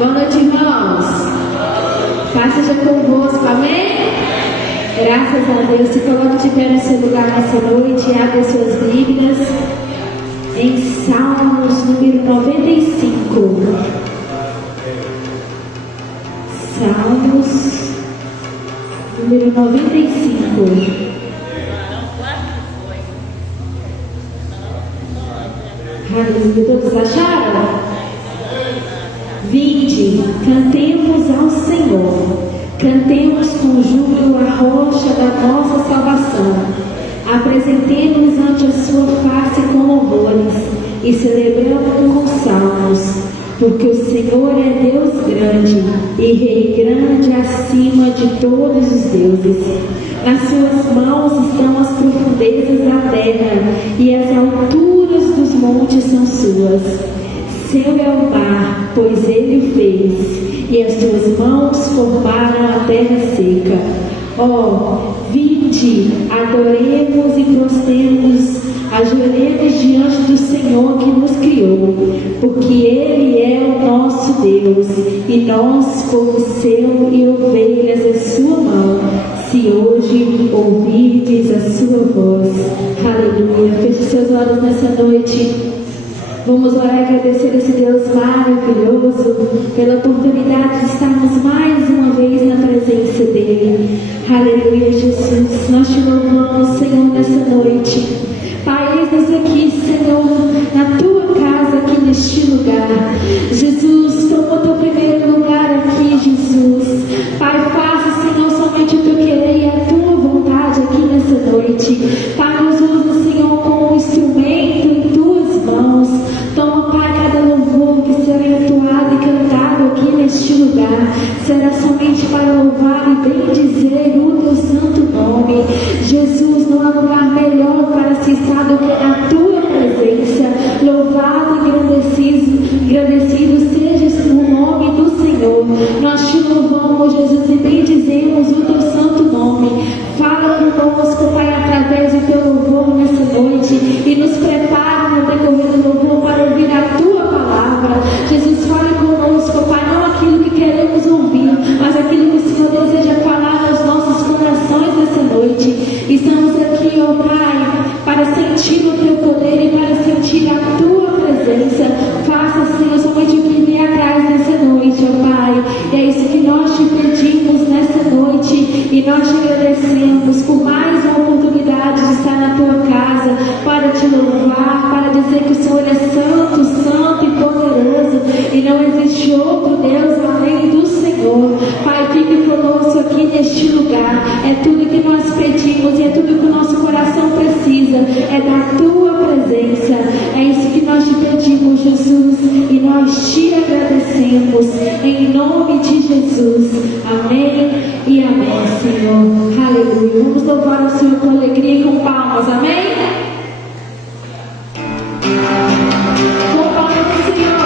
Boa noite, irmãos. Paz seja convosco, amém? Graças a Deus. Se coloque de pé no seu lugar nessa noite e abre suas Bíblias em Salmos número 95. Salmos número 95. Aleluia. Todos acharam? Vinde, cantemos ao Senhor, cantemos com júbilo a rocha da nossa salvação, apresentemos ante a sua face com louvores e celebramos com salmos, porque o Senhor é Deus grande e Rei grande acima de todos os deuses. Nas suas mãos estão as profundezas da terra e as alturas dos montes são suas. Seu é o mar, pois ele o fez, e as suas mãos formaram a terra seca. Vinde, adoremos e prostremos, ajoelhemos diante do Senhor que nos criou, porque Ele é o nosso Deus, e nós, povo seu e ovelhas da sua mão, se hoje ouvirdes a sua voz. Aleluia. Feche seus olhos nessa noite. Vamos orar e agradecer a esse Deus maravilhoso pela oportunidade de estarmos mais uma vez na presença dEle. Aleluia, Jesus. Nós te louvamos, Senhor, nessa noite. Pai, eis-nos aqui, Senhor, na tua casa, aqui neste lugar. Jesus, toma o teu primeiro lugar aqui, Jesus. Pai, faça, Senhor, somente o teu querer e a tua vontade aqui nessa noite. Pai, nos usa, Senhor, como um instrumento em tuas mãos. Toma, Pai, cada louvor que será entoado e cantado aqui neste lugar será somente para louvar e bendizer o teu santo nome. Jesus, não há lugar melhor para se estar do que na tua presença. Louvado e agradecido seja o nome do Senhor. Nós te louvamos, Jesus, e bendizemos o teu santo nome. Fala conosco, Pai, através do teu louvor nessa noite e nos prepara no decorrer do louvor para ouvir a tua palavra. Jesus, fale conosco, Pai, não aquilo que queremos ouvir, mas aquilo que o Senhor deseja falar aos nossos corações nessa noite. Estamos aqui, ó Pai, para sentir o teu poder e para sentir a tua presença. Faça, Senhor, somente o que me traz nessa noite, ó Pai. E é isso que nós te pedimos nessa noite e nós te agradecemos por mais uma oportunidade de estar na tua casa para te louvar, para dizer que o Senhor é santo, santo e poderoso e não existe outro Deus além do Senhor. Pai, fique conosco aqui neste lugar. É tudo que nós pedimos e é tudo que o nosso coração precisa, é da tua presença. É isso que nós te pedimos, Jesus, e nós te agradecemos em nome de Jesus. Amém e amém, Senhor. Aleluia. Vamos louvar o Senhor com alegria e com palmas. Amém? Com palmas do Senhor.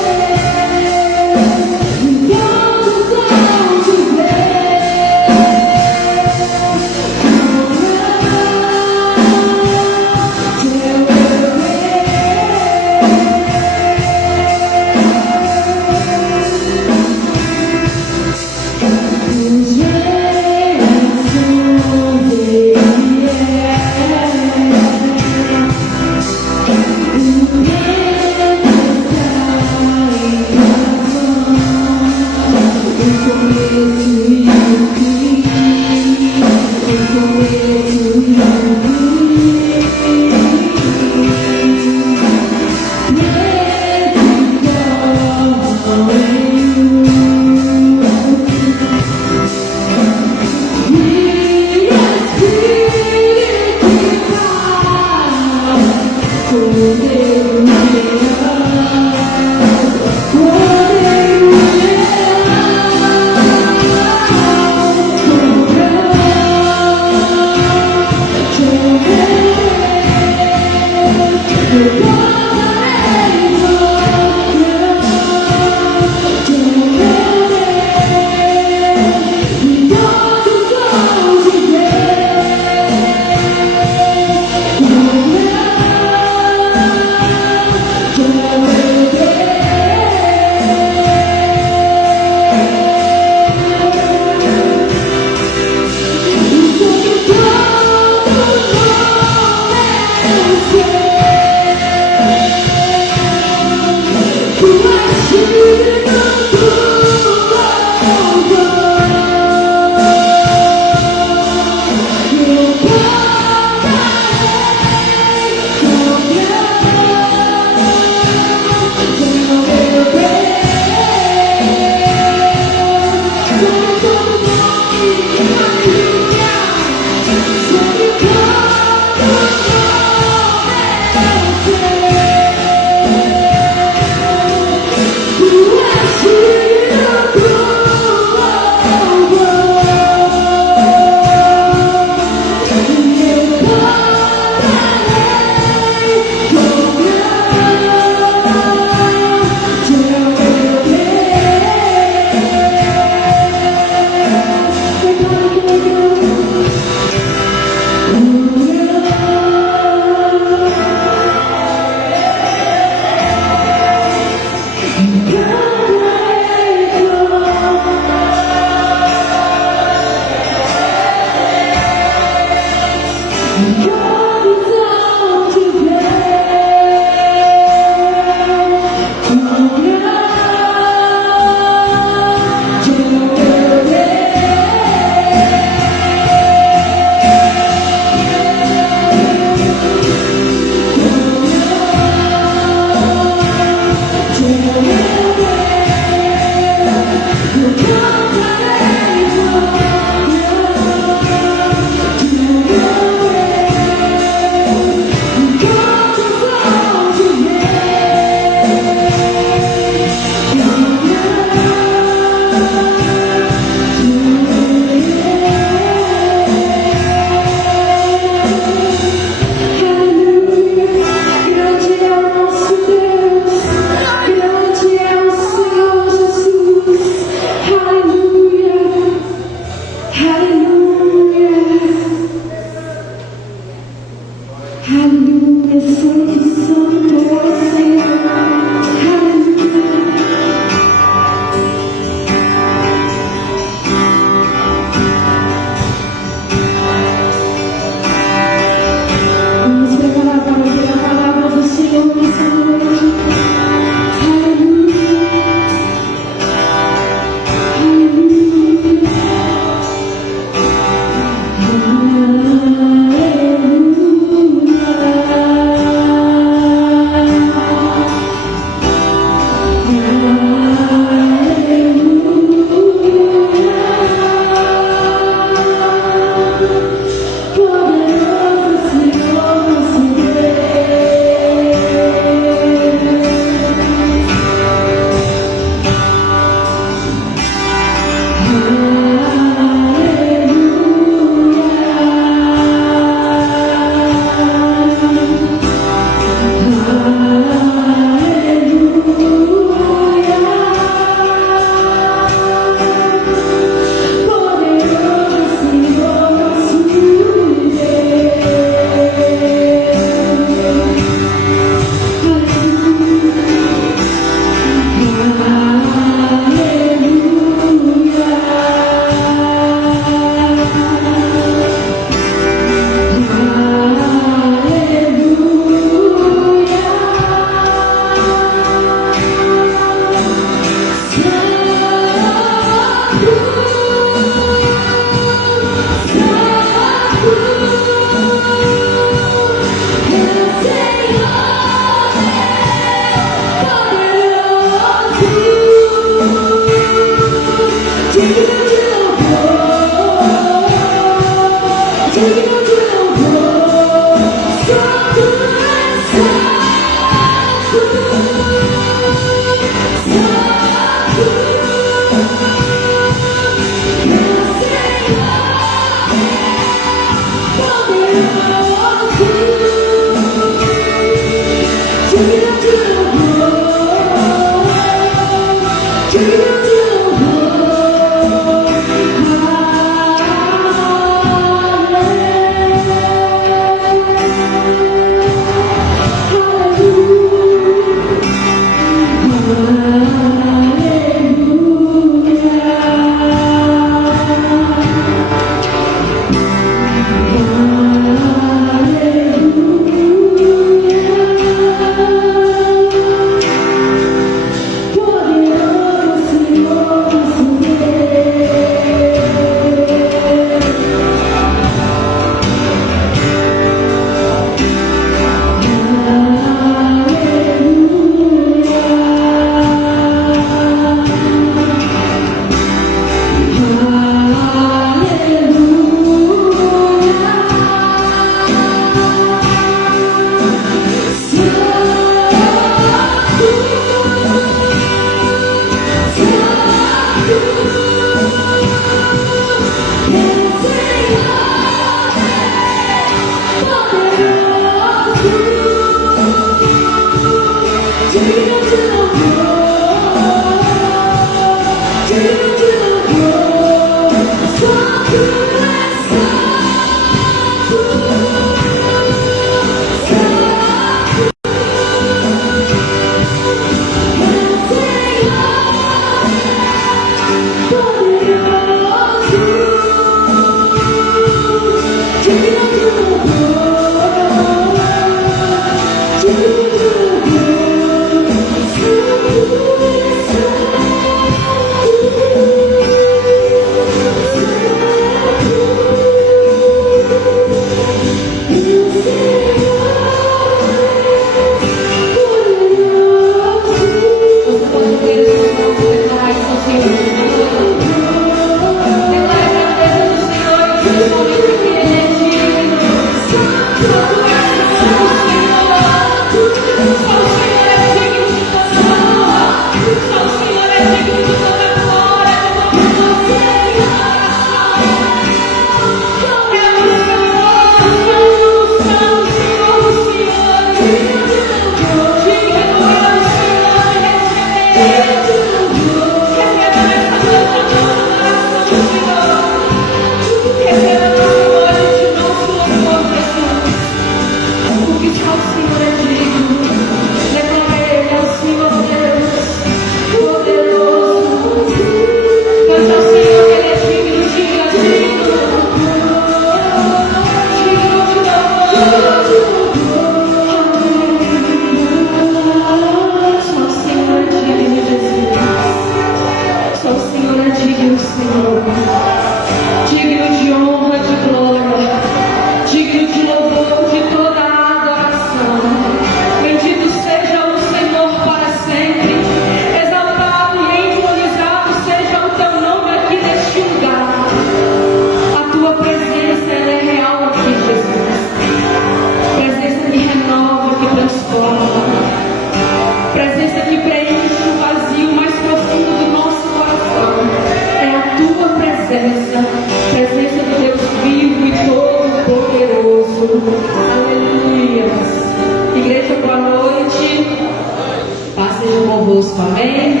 conosco, amém?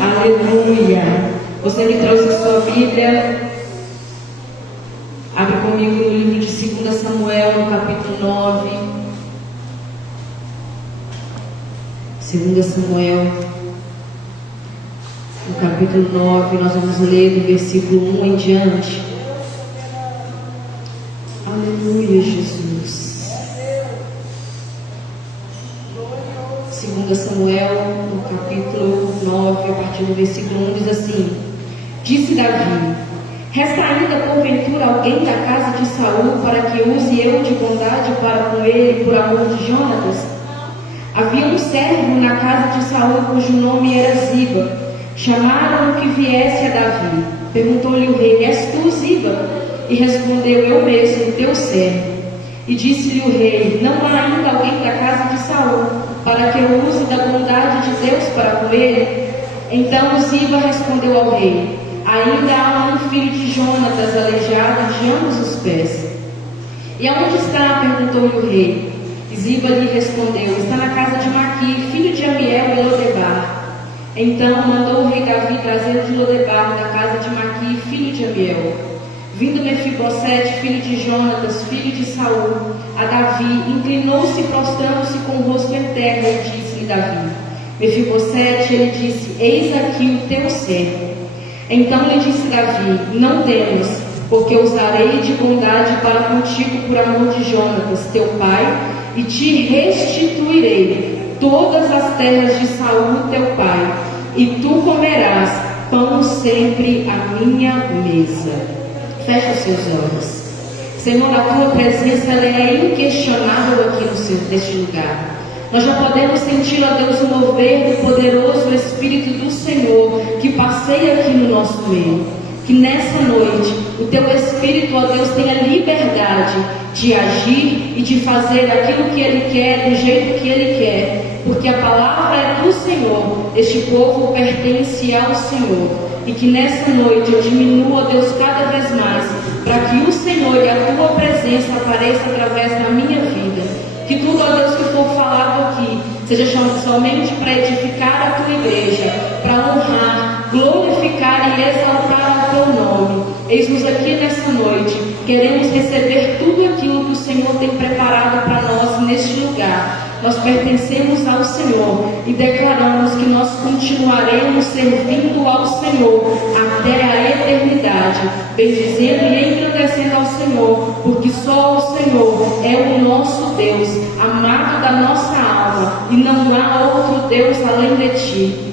Aleluia! Você que trouxe a sua Bíblia, abre comigo no livro de 2 Samuel, no capítulo 9. 2 Samuel, no capítulo 9, nós vamos ler do versículo 1 em diante. Aleluia, Jesus. 2 Samuel, no capítulo 9, a partir do versículo 1, diz assim: Disse Davi: Resta ainda porventura alguém da casa de Saul para que use eu de bondade para com ele por amor de Jonatas? Havia um servo na casa de Saul cujo nome era Ziba. Chamaram-no que viesse a Davi. Perguntou-lhe o rei: És tu, Ziba? E respondeu: Eu mesmo, teu servo. E disse-lhe o rei: Não há ainda alguém da casa de Saul para que eu use da bondade de Deus para com ele? Então Ziba respondeu ao rei: Ainda há um filho de Jonatas aleijado de ambos os pés. E aonde está? Perguntou-lhe o rei. Ziba lhe respondeu: Está na casa de Maqui, filho de Amiel e Lodebar. Então mandou o rei Davi trazer de Lodebar, da casa de Maqui, filho de Amiel. Vindo Mefibosete, filho de Jonatas, filho de Saul, a Davi, inclinou-se prostrando-se com o rosto em terra e disse-lhe Davi: Mefibosete, ele disse: Eis aqui o teu servo. Então lhe disse Davi: Não temas, porque usarei de bondade para contigo por amor de Jonatas, teu pai, e te restituirei todas as terras de Saul, teu pai, e tu comerás pão sempre à minha mesa. Feche os seus olhos. Senhor, a tua presença ela é inquestionável aqui neste lugar. Nós já podemos sentir, ó Deus, o mover do poderoso Espírito do Senhor que passeia aqui no nosso meio. Que nessa noite o teu Espírito, ó Deus, tenha liberdade de agir e de fazer aquilo que Ele quer, do jeito que Ele quer. Porque a palavra é do Senhor, este povo pertence ao Senhor. E que nessa noite eu diminua, Deus, cada vez mais, para que o Senhor e a tua presença apareça através da minha vida. Que tudo, ó Deus, que for falado aqui seja somente para edificar a tua igreja, para honrar, glorificar e exaltar o teu nome. Eis-nos aqui nessa noite, queremos receber tudo aquilo que o Senhor tem preparado para nós neste lugar. Nós pertencemos ao Senhor e declaramos que nós continuaremos servindo ao Senhor até a eternidade, bendizendo e engrandecendo ao Senhor, porque só o Senhor é o nosso Deus, amado da nossa alma, e não há outro Deus além de Ti.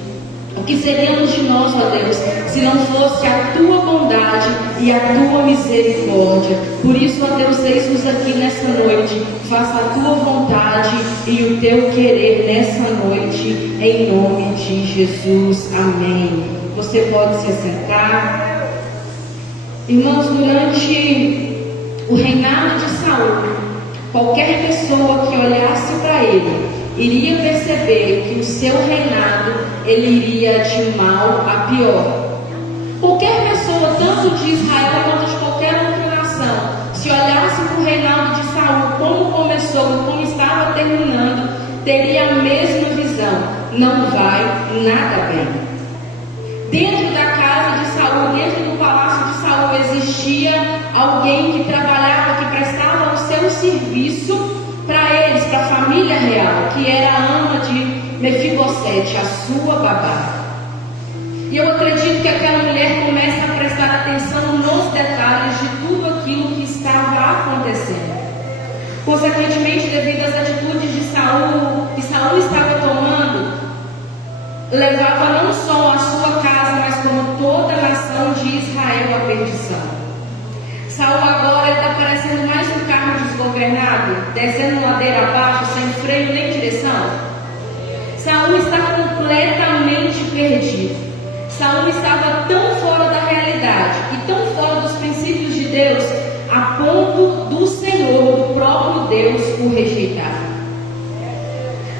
O que seríamos de nós, ó Deus, se não fosse a tua bondade e a tua misericórdia? Por isso, ó Deus, eis-nos aqui nessa noite. Faça a tua vontade e o teu querer nessa noite, em nome de Jesus. Amém. Você pode se assentar. Irmãos, durante o reinado de Saul, qualquer pessoa que olhasse para ele iria perceber que o seu reinado ele iria de mal a pior. Qualquer pessoa, tanto de Israel quanto de qualquer outra nação, se olhasse para o reinado de Saul, como começou e como estava terminando, teria a mesma visão: não vai nada bem. Dentro da casa de Saul, dentro do palácio de Saul, existia alguém que trabalhava, que prestava o seu serviço para eles, para a família real, que era a ama de Mefibosete, a sua babá. E eu acredito que aquela mulher começa a prestar atenção nos detalhes de tudo aquilo que estava acontecendo. Consequentemente, devido às atitudes de Saul, que Saul estava tomando, levava não só a sua casa, mas como toda a nação de Israel à perdição. Saul agora está parecendo mais um carro desgovernado, descendo ladeira abaixo, sem freio nem direção. Saul está completamente perdido. Saul estava tão fora da realidade e tão fora dos princípios de Deus, a ponto do Senhor, do próprio Deus, o rejeitar.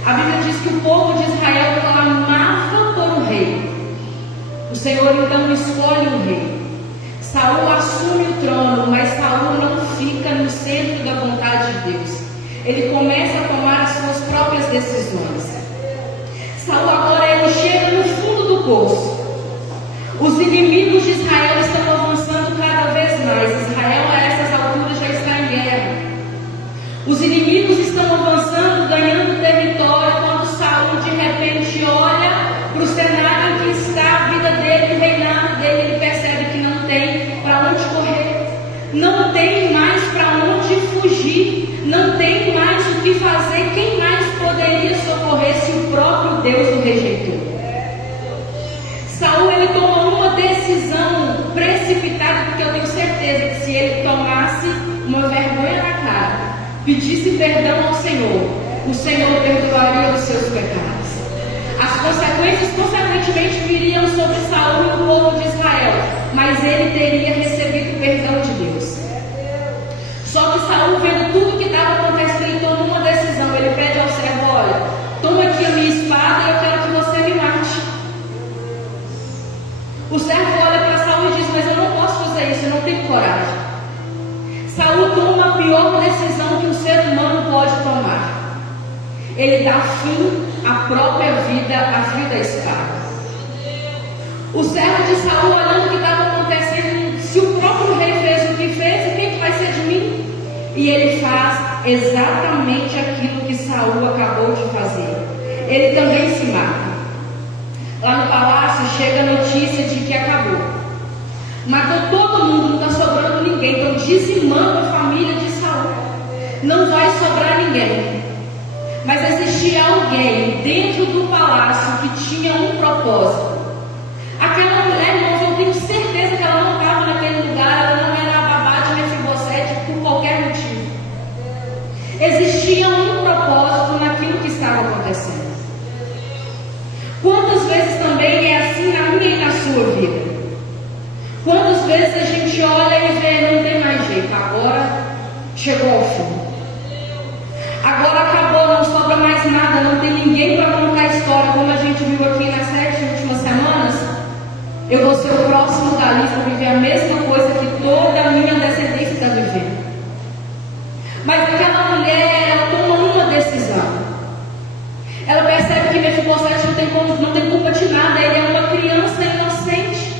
A Bíblia diz que o povo de Israel clamava por um rei. O Senhor então escolhe um rei. Saul assume o trono, mas Saul não fica no centro da vontade de Deus. Ele começa a tomar as suas próprias decisões. Saul agora é enchido fazer, quem mais poderia socorrer se o próprio Deus o rejeitou? Saul, ele tomou uma decisão precipitada, porque eu tenho certeza que se ele tomasse uma vergonha na cara, pedisse perdão ao Senhor, o Senhor perdoaria os seus pecados. As consequências, consequentemente, viriam sobre Saul e o povo de Israel, mas ele teria recebido o perdão de Deus. Só que Saul, vendo tudo que estava acontecendo, ele tomou uma decisão. Ele pede ao servo: olha, toma aqui a minha espada e eu quero que você me mate. O servo olha para Saul e diz: mas eu não posso fazer isso, eu não tenho coragem. Saul toma a pior decisão que um ser humano pode tomar. Ele dá fim à própria vida, à vida da espada. O servo de Saul, olhando o que estava acontecendo, se o próprio rei fez o que fez, o que vai ser de mim? E ele faz exatamente aquilo que Saul acabou de fazer. Ele também se mata. Lá no palácio chega a notícia de que acabou. Matou todo mundo, não está sobrando ninguém. Estão dizimando a família de Saul. Não vai sobrar ninguém. Mas existia alguém dentro do palácio que tinha um propósito. Aquela mulher, irmãos, eu tenho certeza que ela não estava naquele lugar, ela não era a babá de Mefibosete por qualquer motivo. Existia um propósito naquilo que estava acontecendo. Quantas vezes também é assim na minha e na sua vida? Quantas vezes a gente olha e vê, não tem mais jeito, agora chegou ao fim. Agora acabou, não sobra mais nada, não tem ninguém para contar a história, como a gente viu aqui nas 7 últimas semanas. Eu vou ser o próximo da lista, viver a mesma coisa que toda a minha descendência está vivendo. Mas aquela mulher, ela toma uma decisão. Ela percebe que Mefibosete não tem culpa de nada, ele é uma criança inocente.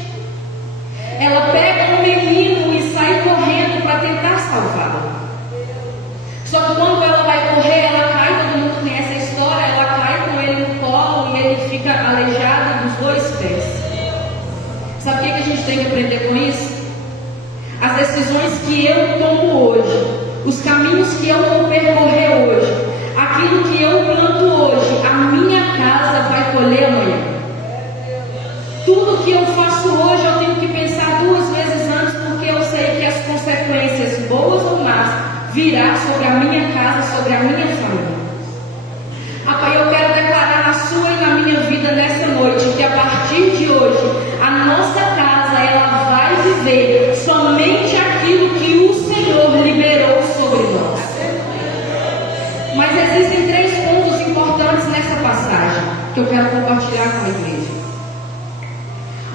Ela pega um menino e sai correndo para tentar salvá-lo. Só que quando ela vai correr, ela cai, todo mundo conhece a história, ela cai com ele no colo e ele fica aleijado dos 2 pés. Sabe o que a gente tem que aprender com isso? As decisões que eu tomo hoje, os caminhos que eu vou percorrer hoje, aquilo que eu planto hoje, a minha casa vai colher amanhã. Tudo que eu faço hoje eu tenho que pensar 2 vezes antes, porque eu sei que as consequências, boas ou más, virá sobre a minha casa, sobre a minha família. Pai, eu quero declarar na sua e na minha vida nessa noite que a partir de hoje a nossa casa ela vai viver somente aquilo que o Senhor liberou sobre nós. Mas existem 3 pontos importantes nessa passagem que eu quero compartilhar com a igreja.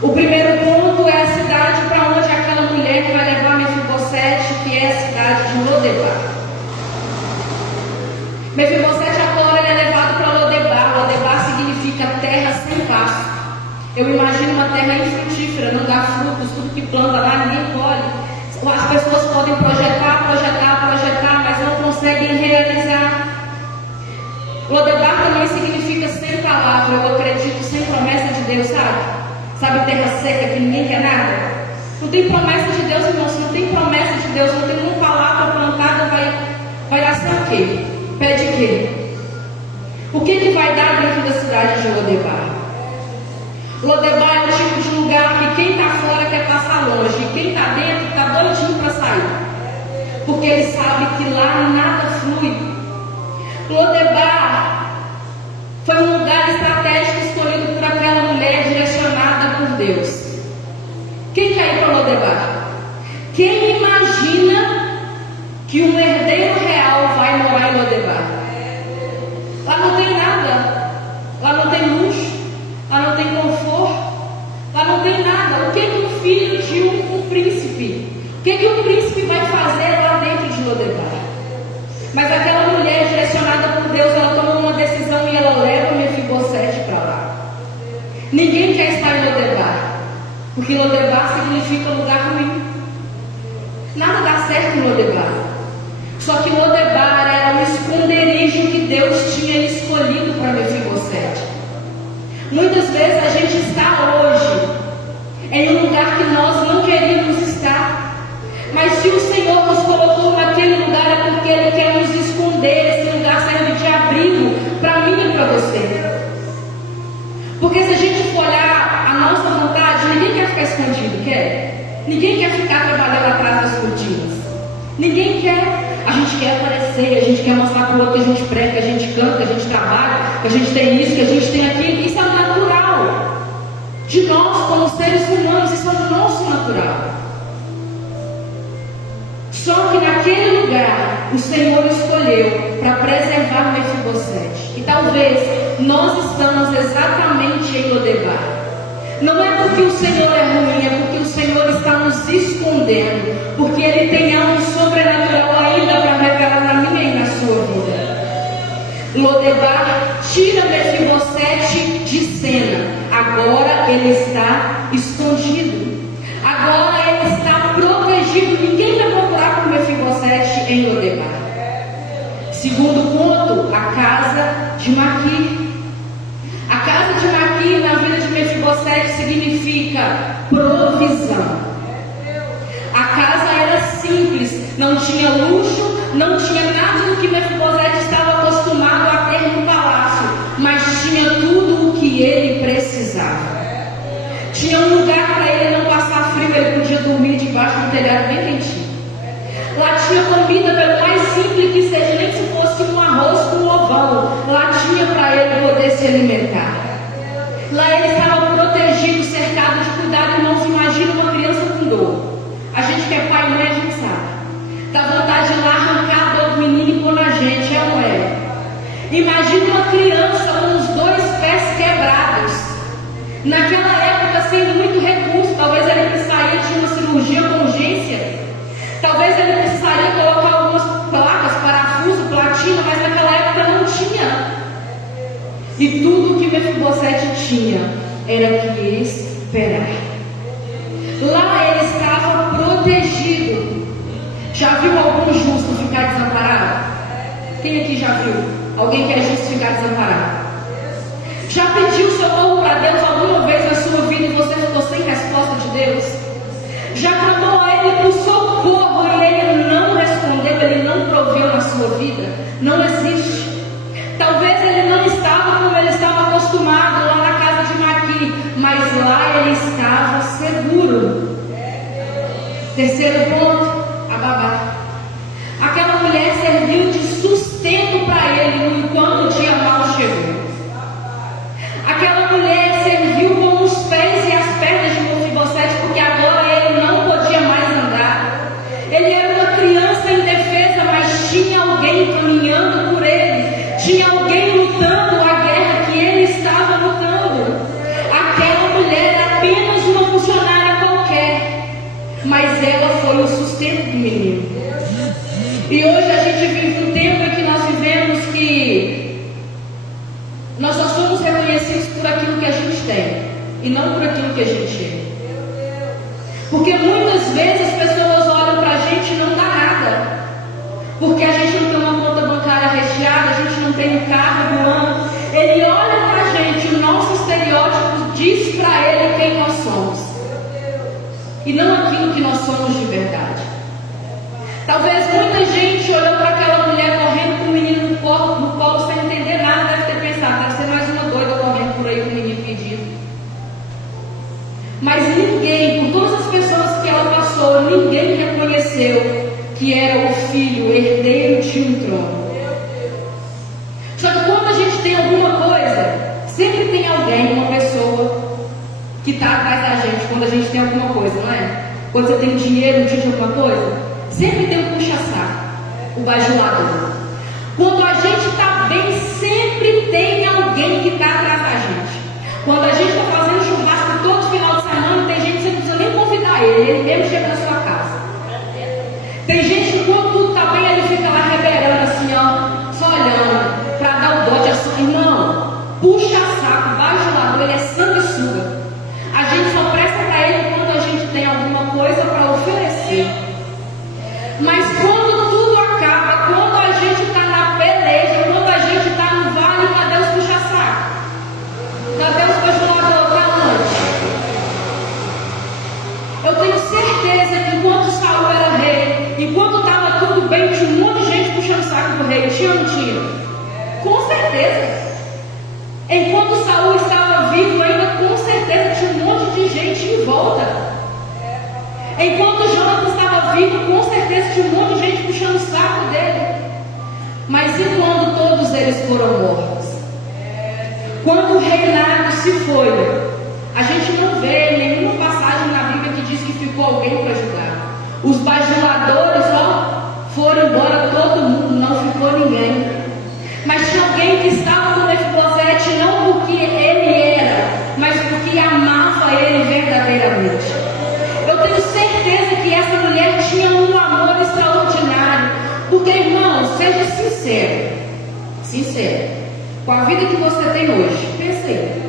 O primeiro ponto é a cidade para onde aquela mulher vai levar Mefibosete, que é a cidade de Lodebar. Mefibosete agora ele é levado para Lodebar. Lodebar significa terra sem pasto. Eu imagino uma terra infrutífera, não dá frutos, tudo que planta lá ninguém colhe. As pessoas podem projetar, mas não conseguem realizar. Lodebar também significa sem palavra, eu acredito, sem promessa de Deus, sabe? Sabe terra seca que ninguém quer nada? Não tem promessa de Deus, irmão. Se não tem promessa de Deus, não tem uma palavra plantada, vai nascer o quê? Pede o quê? O que vai dar dentro da cidade de Lodebar? Lodebar é o tipo de lugar que quem está fora quer passar longe, e quem está dentro está doidinho para sair, porque ele sabe que lá nada flui. Lodebar foi um lugar estratégico escolhido por aquela mulher direcionada por Deus. Quem quer ir para Lodebar? Quem imagina que um herdeiro real vai morar em Lodebar? Lá não tem nada, lá não tem luxo, lá não tem conforto, lá não tem nada. O que um filho de um príncipe, o que um príncipe vai fazer lá dentro de Lodebar? Mas aquela mulher direcionada por Deus, ela toma uma decisão e ela leva Mefibosete para lá. Ninguém quer estar em Lodebar, porque Lodebar significa lugar ruim. Nada dá certo em Lodebar. Só que Lodebar era um esconderijo que Deus tinha escolhido para Mefibosete. Muitas vezes a gente está hoje em um lugar que nós não queríamos estar. Mas se o Senhor nos colocou naquele lugar é porque Ele quer nos esconder. Esse lugar serve de abrigo para mim e para você. Porque se a gente for olhar a nossa vontade, ninguém quer ficar escondido, quer? Ninguém quer ficar trabalhando atrás das cortinas. Ninguém quer. A gente quer aparecer, a gente quer mostrar para o outro que a gente prega, que a gente canta, que a gente trabalha, que a gente tem isso, que a gente tem aquilo. Isso é natural de nós como seres humanos, isso é o nosso natural. Só que naquele lugar o Senhor escolheu para preservar Mefibosete. E talvez nós estamos exatamente em Lodebar. Não é porque o Senhor é ruim, é porque o Senhor está nos escondendo, porque Ele tem algo sobrenatural ainda para revelar na minha e na sua vida. Lodebar tira Mefibosete de cena. Agora ele está escondido. Agora ele está protegido. Ninguém vai procurar por Mefibosete em Lodebar. Segundo ponto, a casa de Maquir. A casa de Maquir na vida de Mefibosete significa provisão. A casa era simples, não tinha luxo, não tinha nada do que Mefibosete estava acostumado a ter no palácio, mas tinha tudo o que ele precisava. Tinha um lugar para ele não passar frio, ele podia dormir debaixo do telhado bem quentinho. Lá tinha comida, pelo mais simples que seja, nem se fosse um arroz com ovão, lá tinha para ele poder se alimentar. Lá ele estava protegido, cercado de cuidado. Irmãos, imagina uma criança com dor. A gente que é pai e mãe, a gente sabe. Dá vontade de ir lá arrancar a dor do menino e pôr na gente, é ou não é? Imagina uma criança com os 2 pés quebrados. Naquela época, sendo muito recurso, talvez ele precisaria de uma cirurgia com urgência. Talvez ele precisaria colocar algumas placas, parafuso, platina, mas naquela época não tinha. E tudo que Mefibosete tinha era que esperar. Lá ele estava protegido. Já viu algum justo ficar desamparado? Quem aqui já viu alguém que é justo ficar desamparado? Já pediu socorro para Deus alguma vez na sua vida e você ficou sem resposta de Deus? Já clamou a Ele por socorro e Ele não respondeu, Ele não proveu na sua vida? Não existe. Talvez ele não estava como ele estava acostumado lá na casa de Maquir, mas lá ele estava seguro. Terceiro ponto, a babá. Aquela mulher serviu de sustento para ele enquanto o dia mau chegou. Aquela mulher serviu como os pés e as pernas de Mefibosete, porque agora ele não podia mais andar. Ele era uma criança indefesa, mas tinha alguém caminhando por ele. Tinha alguém lutando a guerra que ele estava lutando. Aquela mulher era apenas uma funcionária qualquer, mas ela foi o sustento do menino. E hoje a gente vive um tempo em que nós vivemos que nós só somos reconhecidos por aquilo que a gente tem e não por aquilo que a gente é. Porque muitas vezes as pessoas olham para a gente e não dá nada. Porque a gente não tem uma conta bancária recheada, a gente não tem um carro voando. Ele olha para a gente, o nosso estereótipo diz para ele quem nós somos. E não aquilo que nós somos de verdade. Talvez muita gente olhou para aquela mulher correndo com o menino no colo sem entender nada, deve ter pensado, deve ser mais uma doida correndo por aí com o menino pedindo. Mas ninguém, por todas as pessoas que ela passou, ninguém reconheceu que era o filho herdeiro de um trono. Só que quando a gente tem alguma coisa, sempre tem alguém, uma pessoa que está atrás da gente quando a gente tem alguma coisa, não é? Quando você tem dinheiro, um dia de alguma coisa, sempre tem um puxa-saco, o bajulador. Quando a gente está bem, sempre tem alguém que está atrás da gente. Quando a gente está fazendo churrasco todo final de semana, tem gente que você não precisa nem convidar ele mesmo chega na sua casa. Tem gente que quando tudo está bem, ele fica lá reverando assim, ó, só olhando, para dar o dó de ação. Irmão, puxa-saco, bajulador, ele é sanguessuga. A gente só presta para ele quando a gente tem alguma coisa para oferecer. Mas quando tudo acaba, quando a gente está na peleja, quando volta. Enquanto Jonathan estava vivo, com certeza tinha um monte de gente puxando o saco dele. Mas e quando todos eles foram mortos? Quando o reinado se foi, a gente não vê nenhuma passagem na Bíblia que diz que ficou alguém para julgar. Os bajuladores, foram embora todo mundo, não ficou ninguém. Mas tinha alguém que estava com Mefibosete não porque ele era, mas porque amava ele verdadeiramente. Eu tenho certeza que essa mulher tinha um amor extraordinário. Porque, irmão, seja sincero, com a vida que você tem hoje, pensa aí,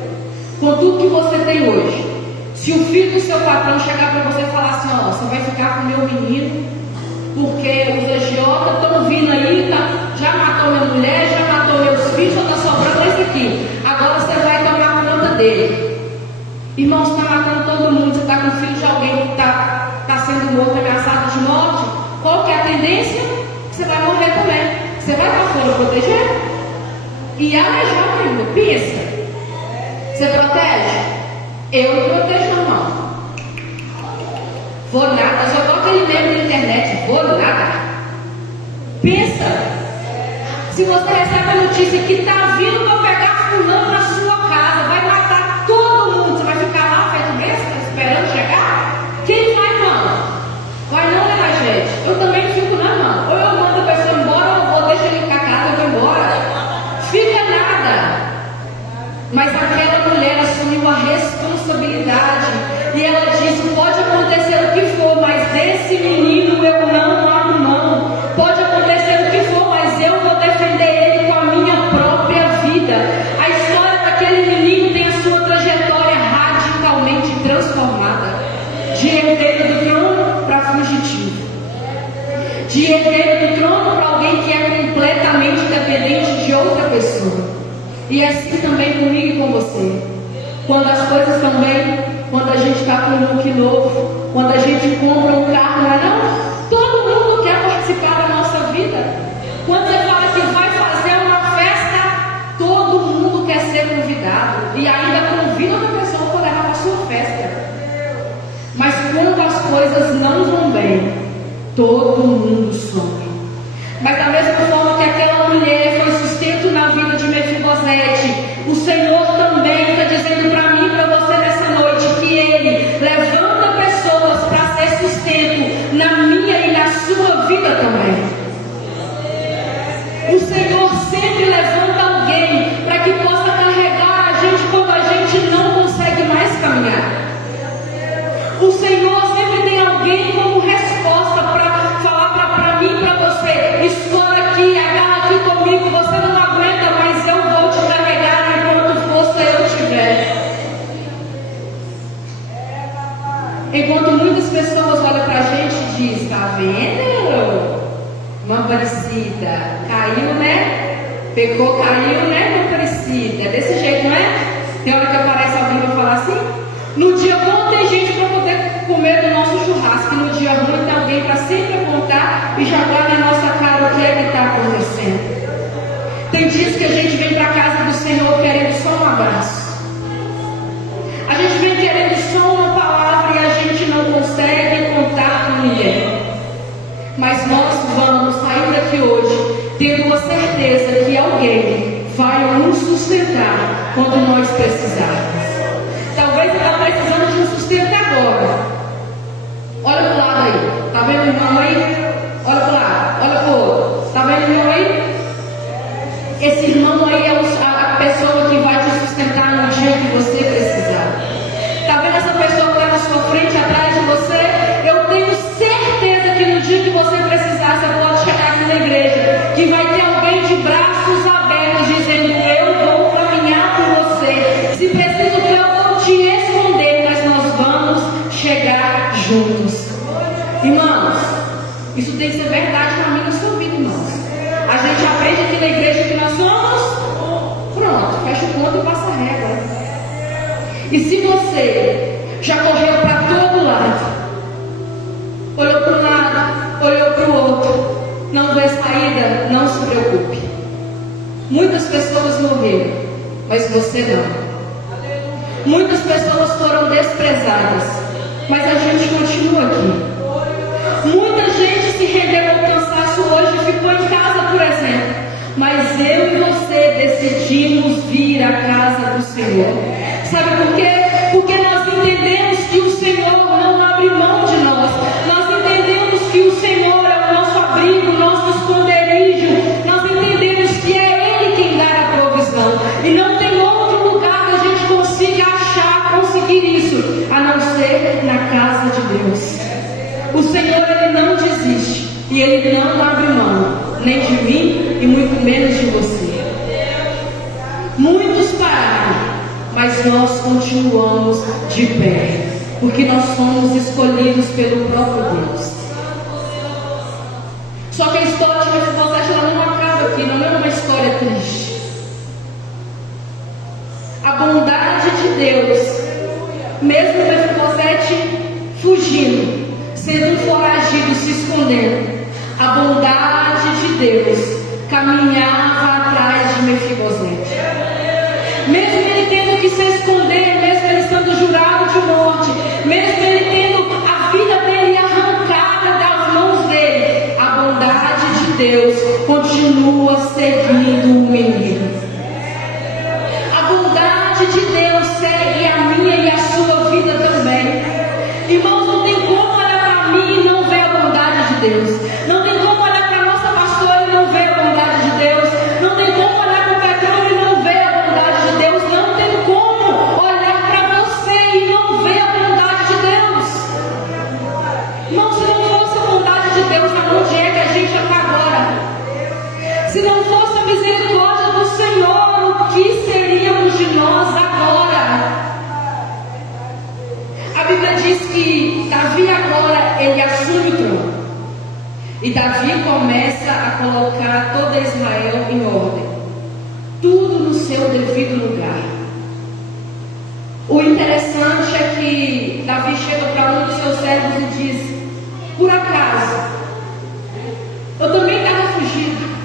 com tudo que você tem hoje. Se o filho do seu patrão chegar para você e falar assim, você vai ficar com o meu menino, porque os agiotas estão vindo aí, já matou minha mulher, já matou meus filhos, só está sobrando esse aqui. Agora você vai tomar conta dele. Irmão, você está matando todo mundo, você está com o filho de alguém que está sendo morto, ameaçado de morte. Qual que é a tendência? Você vai morrer também. Você vai estar fora proteger? E alejar ainda, pensa. Você protege? Eu não protejo, não. Vou nada, só toca aquele meme na internet, vou nada. Pensa. Se você recebe a notícia que está vindo para pegar fulano na sua casa, vai matar todo mundo, você vai ficar lá feito besta, esperando chegar? Quem vai, irmão? Vai não, né, mais gente? Eu também não fico, não. Ou eu mando a pessoa embora, ou eu vou deixar ele ficar casa, eu vou embora. Fica nada. Mas aquela mulher assumiu a responsabilidade e ela disse: pode acontecer o que for, mas desse menino eu não abro mão. Pode acontecer o que for, mas eu vou defender ele com a minha própria vida. A história daquele menino tem a sua trajetória radicalmente transformada, de herdeiro do trono para fugitivo, de herdeiro do trono para alguém que é completamente dependente de outra pessoa. E é assim também comigo e com você. Quando as coisas estão bem, quando a gente está com um look novo, quando a gente compra um carro, não é não? Todo mundo quer participar da nossa vida. Quando você fala que vai fazer uma festa, todo mundo quer ser convidado. E ainda convida outra pessoa para levar para a sua festa. Mas quando as coisas não vão bem, todo mundo some. Mas da mesma forma que aquela mulher foi sustento na vida de Mefibosete, o Senhor também está dizendo para mim e para você nessa noite que Ele levanta pessoas para ser sustento na minha e na sua vida também. O Senhor sempre levanta alguém para que possa carregar a gente quando a gente não consegue mais caminhar. O Senhor sempre tem alguém como resposta para falar para mim e para você: escolha aqui, agarra aqui comigo, você não aguenta, mas eu vou te carregar enquanto força eu tiver. Enquanto muitas pessoas olham para a gente e dizem: tá vendo? Uma parecida, caiu, né? Pecou, caiu, né? Uma parecida, é desse jeito, não é? Tem hora que aparece alguém para falar assim. No dia bom tem gente para poder comer do nosso churrasco, e no dia ruim tem alguém para sempre apontar e jogar na nossa cara o que é que está acontecendo. Tem dias que a gente vem para a casa do Senhor querendo só um abraço. A gente vem querendo só uma palavra e a gente não consegue contar com ninguém. Mas nós vamos sair daqui hoje tendo a certeza que alguém vai nos sustentar quando nós precisarmos. Talvez você está precisando de um sustento agora. Olha para o lado aí. Está vendo o irmão aí? Olha para o lado. Olha para o outro. Está vendo o irmão aí? Esse irmão aí é a pessoa que vai te sustentar no dia que você precisar. Está vendo essa pessoa que está na sua frente, atrás de você? Eu tenho certeza que no dia que você precisar, você pode chegar aqui na igreja, que vai ter alguém de braços abertos dizendo: eu vou caminhar com você. Se preciso que eu vou te esconder, mas nós vamos chegar juntos. Irmãos, isso tem que ser verdade na minha e na sua vida, irmãos. A gente aprende aqui na igreja que nós somos. Pronto, fecha o ponto e passa a régua. E se você já correu para todo lado, olhou para um lado, olhou para o outro, não vê saída, não se preocupe. Muitas pessoas morreram, mas você não. Muitas pessoas foram desprezadas, mas a gente continua aqui. Muita gente se rendeu ao cansaço hoje e ficou em casa, por exemplo. Mas eu e você decidimos vir à casa do Senhor. Sabe por quê? Porque nós entendemos que o Senhor não abre mão de nós. Nós entendemos que o Senhor é o nosso abrigo, o nosso esconderijo. Nós entendemos que é Ele quem dá a provisão. E não tem outro lugar que a gente consiga achar, conseguir isso, a não ser na casa de Deus. O Senhor, Ele não desiste. E Ele não abre mão, nem de mim e muito menos de você. Muitos pararam, mas nós continuamos de pé, porque nós somos escolhidos pelo próprio Deus. Só que a história de Mefibosete ela não acaba aqui, não é uma história triste. A bondade de Deus, mesmo Mefibosete fugindo, sendo um foragido, se escondendo, a bondade de Deus caminhava atrás de Mefibosete. Mesmo ele tendo que se esconder, mesmo ele sendo jurado de morte, mesmo ele tendo a vida dele arrancada das mãos dele, a bondade de Deus continua seguindo o menino. A bondade de Deus segue a minha e a sua vida também. Irmãos, não tem como olhar para mim e não ver a bondade de Deus. Não tem como olhar para a nossa pastora e não ver a bondade de Deus. Não tem como olhar para o Petrônio e não ver a bondade de Deus. Não tem como olhar para você e não ver a bondade de Deus. Irmão, se não fosse a bondade de Deus, aonde é que a gente está agora? Se não fosse a misericórdia do Senhor, o que seríamos de nós agora? A Bíblia diz que Davi agora, ele assume o trono. E Davi começa a colocar toda Israel em ordem. Tudo no seu devido lugar. O interessante é que Davi chega para um dos seus servos e diz: por acaso, eu também estava fugindo,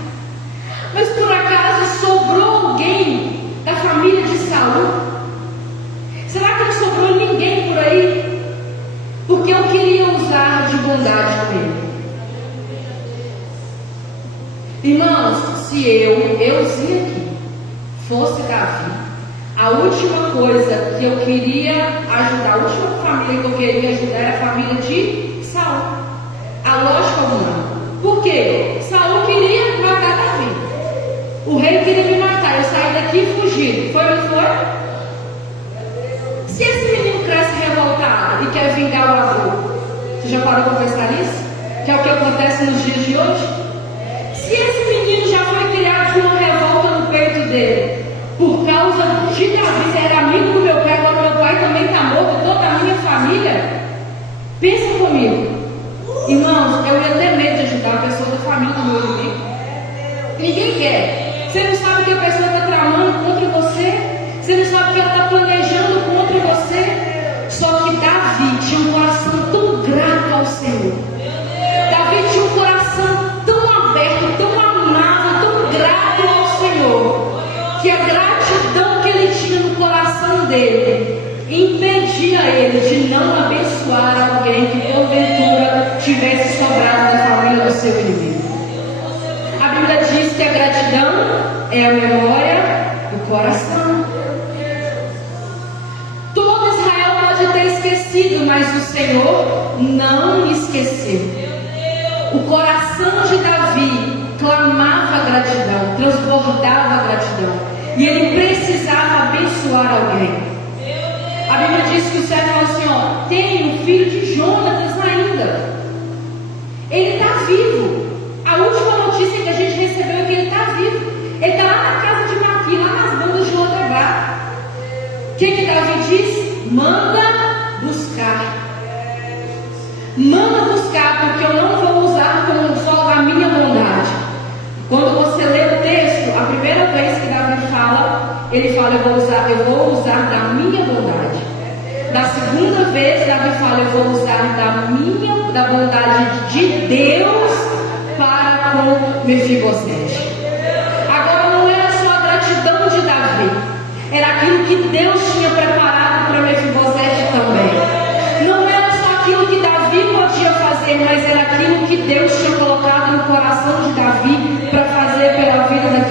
mas por acaso sobrou alguém da família de Saul? Será que não sobrou ninguém por aí? Porque eu queria usar de bondade com ele. Irmãos, se euzinha aqui, fosse Davi, a última coisa que eu queria ajudar, a última família que eu queria ajudar era a família de Saul. A lógica humana. Por quê? Saul queria matar Davi. O rei queria me matar. Eu saí daqui fugindo. Foi ou não foi? Se esse menino cresce revoltado e quer vingar o avô, você já parou para pensar nisso? Que é o que acontece nos dias de hoje? Se esse menino já foi criado com uma revolta no peito dele, por causa de Davi, ser amigo do meu pai, agora meu pai também está morto, toda a minha família, pensa comigo. Irmãos, eu ia ter medo de ajudar a pessoa da família do meu inimigo. Ninguém quer. Você não sabe o que a pessoa está tramando contra você. Você não sabe o que ela está planejando contra você. Só que Davi tinha um coração tão grato ao Senhor. Davi tinha um coração tão aberto, tão amável, tão grato ao Senhor, que a gratidão que ele tinha no coração dele impedia ele de não abençoar alguém que porventura tivesse sobrado da família do seu inimigo. A Bíblia diz que a gratidão é a memória do coração. Todo Israel pode ter esquecido, mas o Senhor não esqueceu. O coração de Davi clamava gratidão, transbordava gratidão, e ele precisava abençoar alguém. A Bíblia diz que o servo falou assim: ó, tem o filho de Jonatas ainda, ele está vivo. A última notícia que a gente recebeu é que ele está vivo. Ele está lá na casa de Maqui, lá nas bandas de Lodebar. O que Davi diz? Manda buscar. Manda buscar, porque eu não vou usar como só a minha bondade. Quando você lê o texto, a primeira vez que Davi fala, ele fala: eu vou usar da minha bondade. Da segunda vez, Davi fala: eu vou usar da bondade de Deus para com Mefibosete. Agora não era só a gratidão de Davi, era aquilo que Deus tinha preparado para Mefibosete também. Não era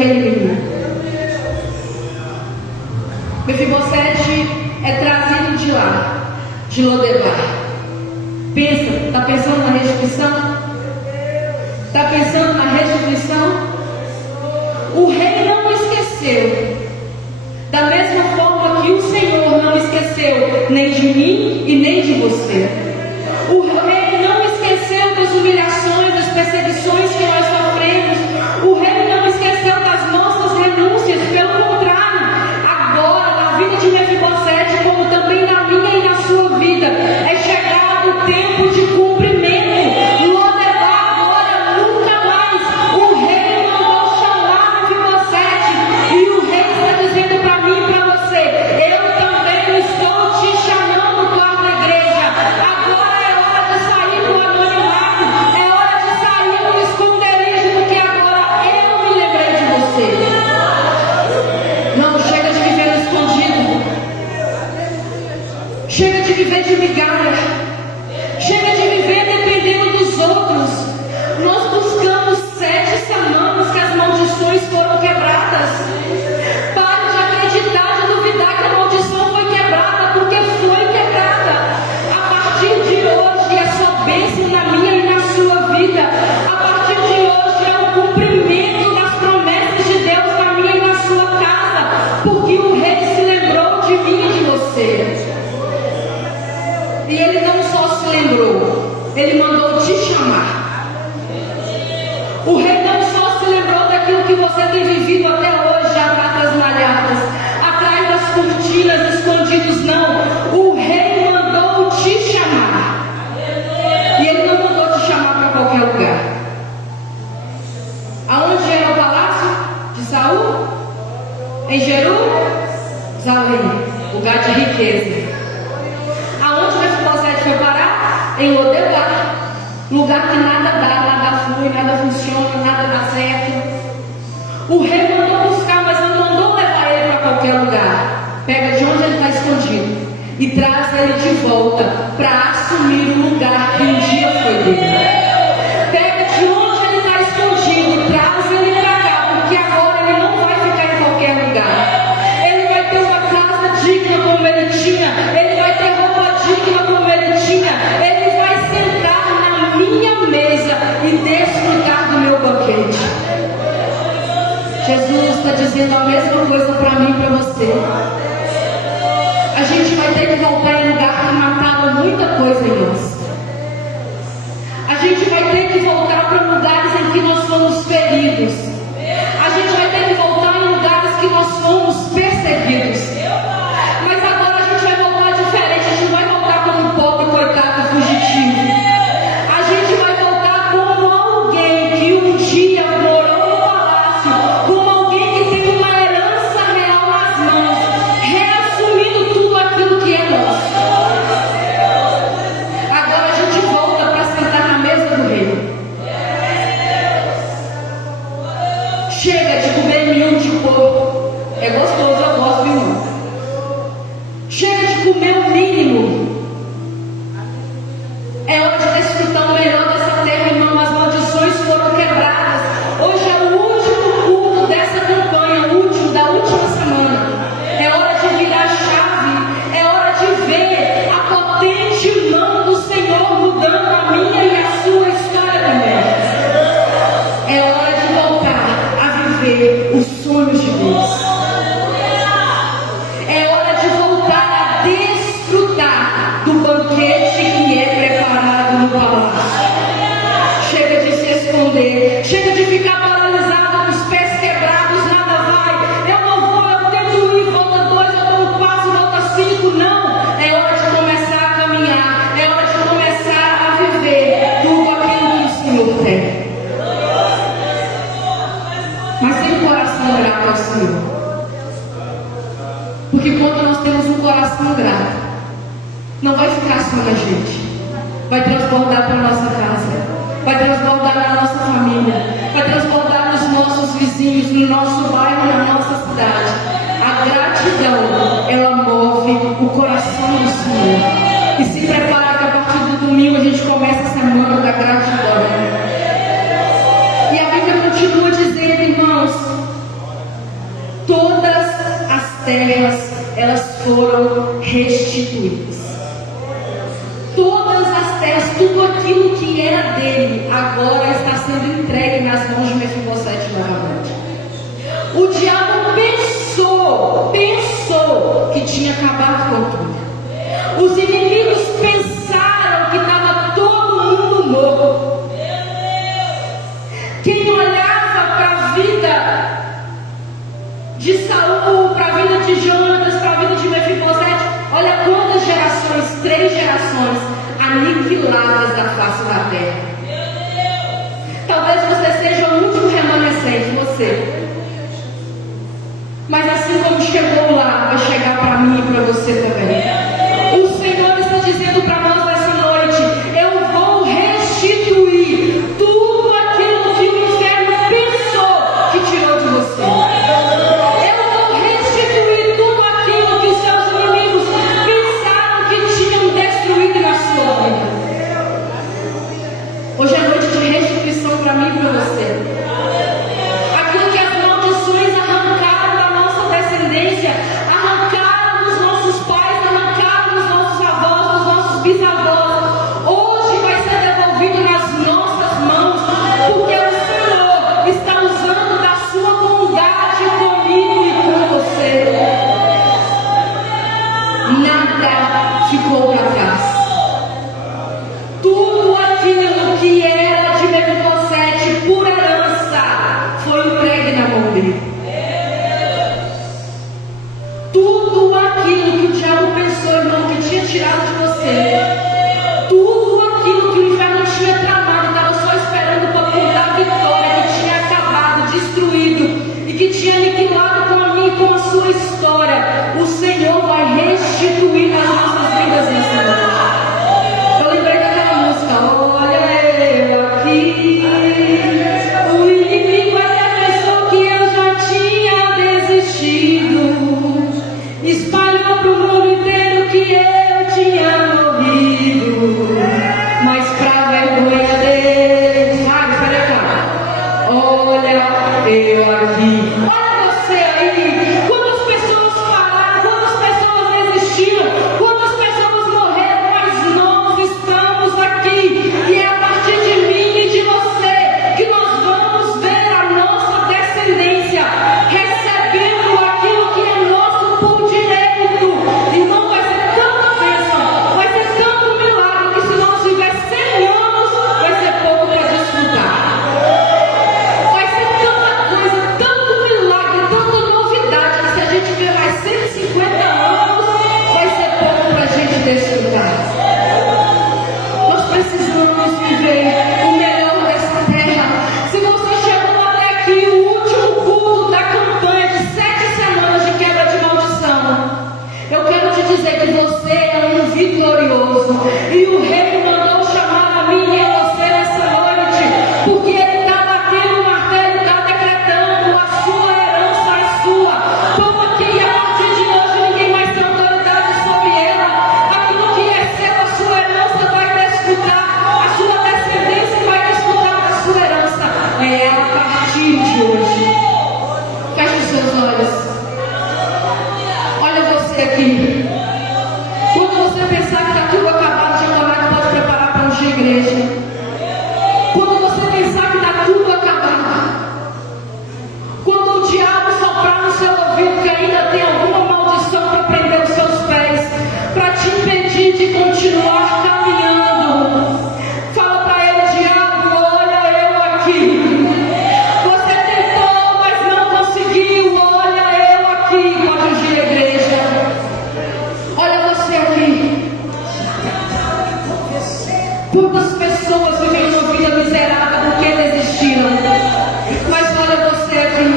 aquele menino. Mefibosete é trazido de lá, de Lodebar. Pensa, está pensando na restituição? Está pensando na restituição? O rei não esqueceu. Da mesma forma que o Senhor não esqueceu nem de mim e nem de você. O rei não esqueceu das humilhações, das perseguições que nós sofremos. O rei não esqueceu das nossas renúncias. Pelo contrário, agora, na vida de Mefibosete, como também na minha e na sua vida, é chegado o tempo de cumprimento. Lodebar agora, nunca mais. O rei mandou chamar Mefibosete. E o rei está dizendo para mim e para você: eu também estou te chamando para a igreja. Agora é hora de sair do anonimato, é hora de sair do esconderijo, porque agora eu me lembrei de você. Não chega de viver no escondido, chega de viver de migalha, chega de viver dependendo dos outros. Nós buscamos 7 semanas que as maldições foram quebradas. Pare de acreditar, de duvidar que a maldição foi quebrada, porque foi quebrada. A partir de hoje é só bênção na minha e na sua vida. A partir de hoje é o cumprimento das promessas de Deus na minha e na sua casa, porque o rei se lembrou de mim e de você. E ele não só se lembrou, ele mandou te chamar. O rei não só se lembrou daquilo que você tem vivido até hoje, atrás das malhadas, atrás das cortinas, escondidos, não. O rei mandou te chamar. E ele não mandou te chamar para qualquer lugar. Aonde era o palácio de Saul? Em Jerusalém, lugar de riqueza. Aonde Mefibosete foi parar? Em Lodebar, lugar que nada dá, nada flui, nada funciona, nada dá certo. O rei mandou buscar, mas não mandou levar ele para qualquer lugar. Pega de onde ele está escondido e traz ele de volta para assumir o lugar que um dia foi dele. Pega de onde ele está escondido e traz ele para cá, porque agora ele não vai ficar em qualquer lugar. Ele vai ter uma casa digna como ele tinha, ele vai ter roupa digna como ele tinha, ele vai sentar na minha mesa e desfrutar do meu banquete. Jesus está dizendo a mesma coisa para mim e para você. A gente vai ter que voltar em lugar que mataram muita coisa em nós. A gente vai ter que voltar para lugares em que nós fomos feridos. A gente vai ter que voltar em lugares que nós fomos perseguidos. Mas agora a gente vai voltar diferente. A gente não vai voltar como um pobre coitado fugitivo. A gente vai voltar como alguém que um dia morou no palácio, como alguém que tem uma herança real nas mãos, reassumindo tudo aquilo que é nosso. Agora a gente volta para sentar na mesa do rei. Chega de comer milho de porco. É gostoso, eu gosto, irmão. Chega de comer o mínimo. É hora de desfrutar o melhor dessa terra, irmão. As maldições foram quebradas. Hoje é o último culto dessa campanha, o último da última semana. É hora de virar a chave. É hora de ver a potente mão do Senhor mudando a minha e a sua história também. É hora de voltar a viver os sonhos de Deus. É hora de voltar a desfrutar do banquete que é preparado no palácio. Chega de se esconder, chega de ficar paralisado com os pés quebrados, nada vai. Eu não vou, eu tento ir, volta 2, eu dou um passo, volta 5. Não, é hora de começar a caminhar, é hora de começar a viver tudo aquilo que o Senhor tem. Mas tem um coração grato ao Senhor. Porque quando nós temos um coração grato, não vai ficar só na gente, vai transbordar para a nossa casa, vai transbordar na nossa família, vai transbordar nos nossos vizinhos, no nosso bairro, na nossa cidade. A gratidão, ela move o coração do Senhor. E se prepara que a partir do domingo a gente começa a semana da gratidão. E a Bíblia continua dizendo, irmãos, terras, elas foram restituídas. Todas as terras, tudo aquilo que era dele, agora está sendo entregue nas mãos de Mefibosete novamente. O diabo pensou que tinha acabado com tudo. Os inimigos pensaram que estava todo mundo morto. Quem olhava para a vida de Saul, para a vida de Jonatas, para a vida de Mefibosete, olha quantas gerações, 3 gerações aniquiladas da face da terra. Talvez você seja o último remanescente, você. Mas assim como chegou lá, vai chegar para mim e para você também. O Senhor está dizendo para nós nessa noite: eu vou restituir tudo aquilo que o inferno pensou que tirou de você. Eu vou restituir tudo aquilo que os seus inimigos pensaram que tinham destruído na sua vida. Hoje é noite de restituição para mim e para você. Aquilo que as maldições arrancaram da nossa descendência, arrancaram dos nossos pais, arrancaram dos nossos avós, dos nossos bisavós, hoje vai ser devolvido nas nossas mãos, porque o Senhor está usando da sua bondade comigo e com você. Nada ficou para trás. Tudo aquilo que era de Mefibosete por herança foi entregue na mão dele. Tudo aquilo que o diabo pensou, irmão, que tinha tirado de você, tudo aquilo que o inferno tinha tramado, estava só esperando para contar a vitória, que tinha acabado, destruído e que tinha aniquilado com a minha e com a sua história, o Senhor vai restituir nas nossas vidas nessa noite. Eu lembrei daquela música: olha eu aqui. O inimigo até pensou que eu já tinha desistido, espalhou para o mundo inteiro que eu tinha morrido, mas para vergonha dele, peraí, cara. Olha eu aqui. Olha você aí. Quantas pessoas pararam, quantas pessoas desistiram, quantas pessoas morreram, mas nós estamos aqui. E é a partir de mim e de você que nós vamos ver a nossa descendência recebendo aquilo que é nosso por direito. Irmão, vai ser tanta bênção, vai ser tanto milagre, que se nós viver 100 anos, vai ser pouco para desfrutar. Vai ser tanta coisa, tanto milagre, tanta novidade, que se a gente viver mais 150 anos, vai ser pouco para a gente desfrutar. Nós precisamos viver o melhor dessa terra. Se você chegou até aqui, o último culto da campanha de 7 semanas de quebra de maldição, eu quero te dizer que você é um vitorioso. E o rei mandou chamar a mim e a você nessa noite, porque ele está batendo o martelo, está decretando: a sua herança é sua. Toma aqui, e a partir de hoje ninguém mais tem autoridade sobre ela. Aquilo que é seu, a sua herança vai desfrutar, a sua descendência vai desfrutar da sua herança. É a partir de hoje. Feche os seus olhos. Olha você aqui. Quando você pensar que está tudo acabado, de morar, pode preparar para ungir a igreja. Quando você pensar que está tudo acabado, quando o diabo soprar no seu ouvido que ainda tem alguma maldição para prender os seus pés, para te impedir de continuar caminhando, fala para ele: diabo, olha eu aqui. Você tentou, mas não conseguiu. Olha eu aqui. Pode ungir a igreja. Olha você aqui. Quantas pessoas vivem uma vida miserável porque desistiram? Mas olha você aqui,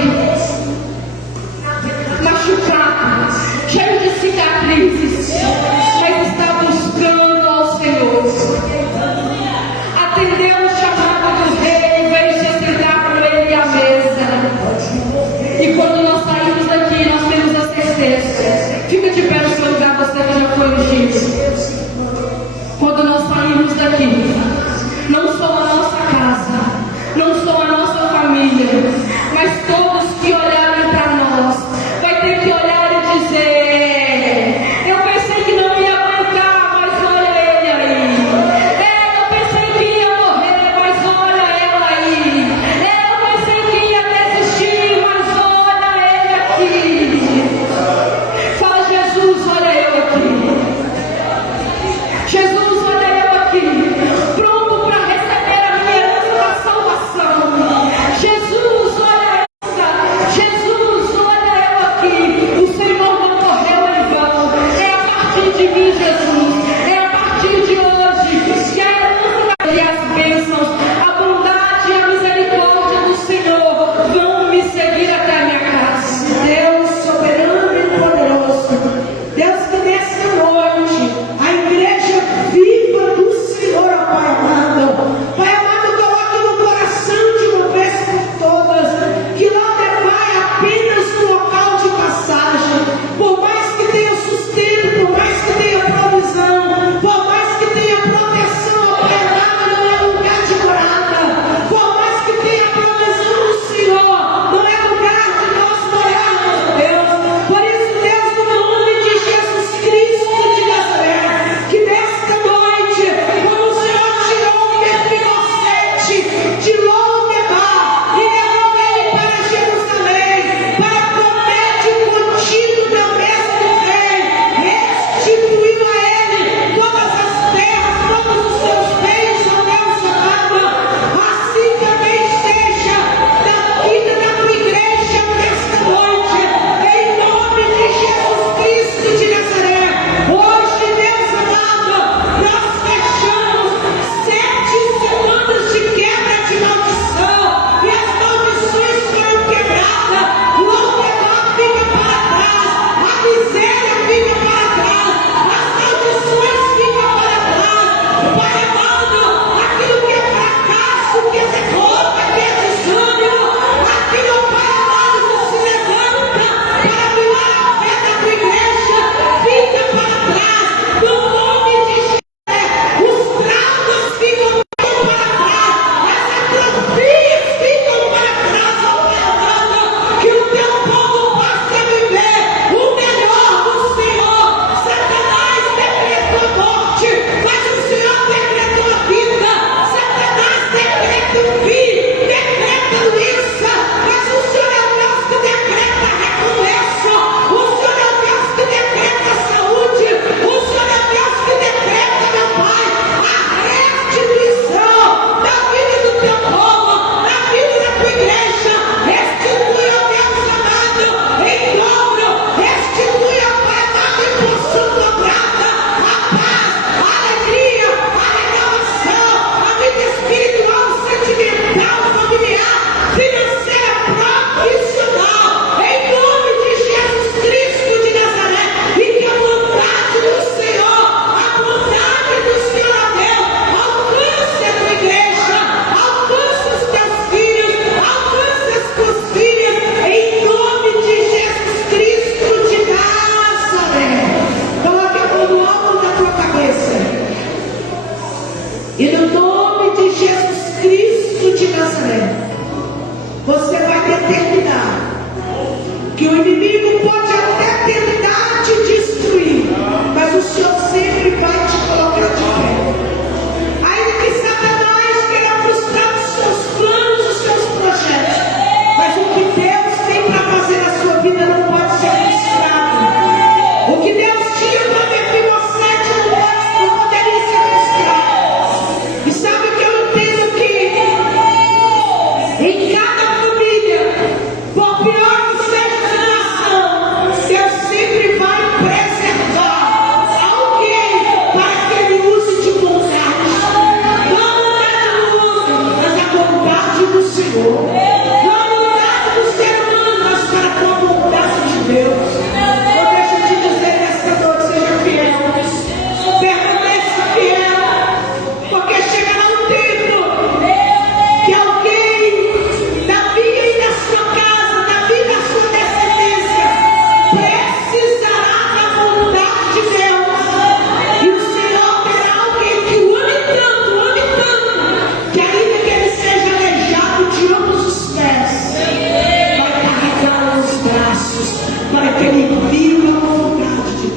machucado, cheio de cicatrizes, mas está buscando ao Senhor. Atendeu o chamado do rei, veio se sentar com ele à mesa. E quando nós saímos daqui, nós temos a certeza. Fica de pé no seu lugar, você que já foi ungido. Quando nós saímos daqui, não só a nossa casa, não só a nossa família, mas todos que olharem para nós, vai ter que olhar e dizer: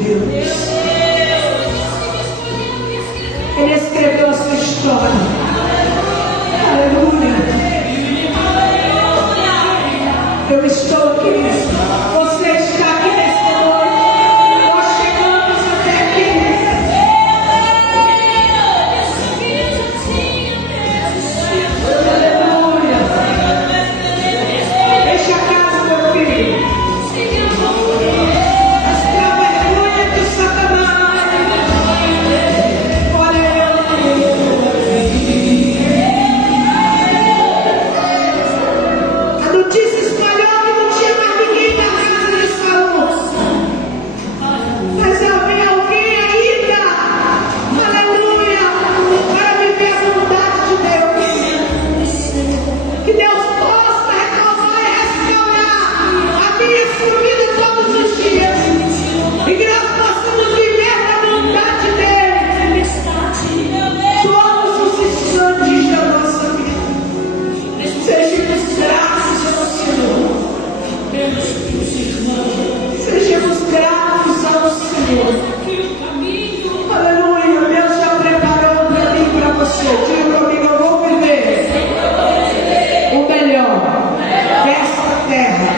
Deus. Ele escreveu a sua história. Aleluia. Eu estou aqui. Você está aqui nessa noite. Nós chegamos até aqui. Aleluia. Deixa a casa, meu filho. A vergonha de Satanás. Olha eu. A notícia espalhou que não tinha mais ninguém na casa de Saul. Mas havia alguém ainda, aleluia, para viver a vontade de Deus. Que Deus possa renovar e restaurar a minha sua vida todos os dias. E que nós possamos viver a vontade dEle todos os instantes da nossa vida. Sejamos gratos ao Senhor. Sejamos gratos ao Senhor. Aleluia. Deus já preparou para mim e para você. Diga comigo, eu vou viver o melhor desta terra.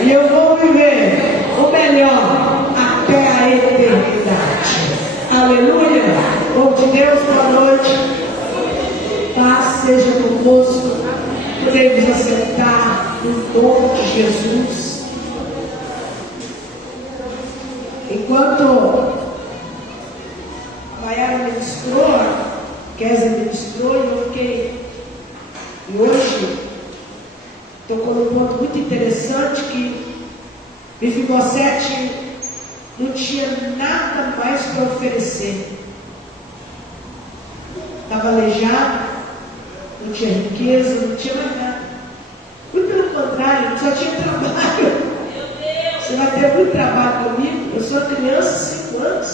E eu vou viver o melhor até a eternidade. Aleluia. Povo de Deus, boa noite. Paz seja convosco. Podemos assentar no nome de Jesus. Enquanto a Maiara ministrou, a Kézia ministrou, e eu fiquei. E hoje tocou num ponto muito interessante que Mefibosete não tinha nada mais para oferecer. Estava aleijado, não tinha riqueza, não tinha mais nada. Muito pelo contrário, só tinha trabalho. Você vai ter muito trabalho comigo. Eu sou criança, 5 anos.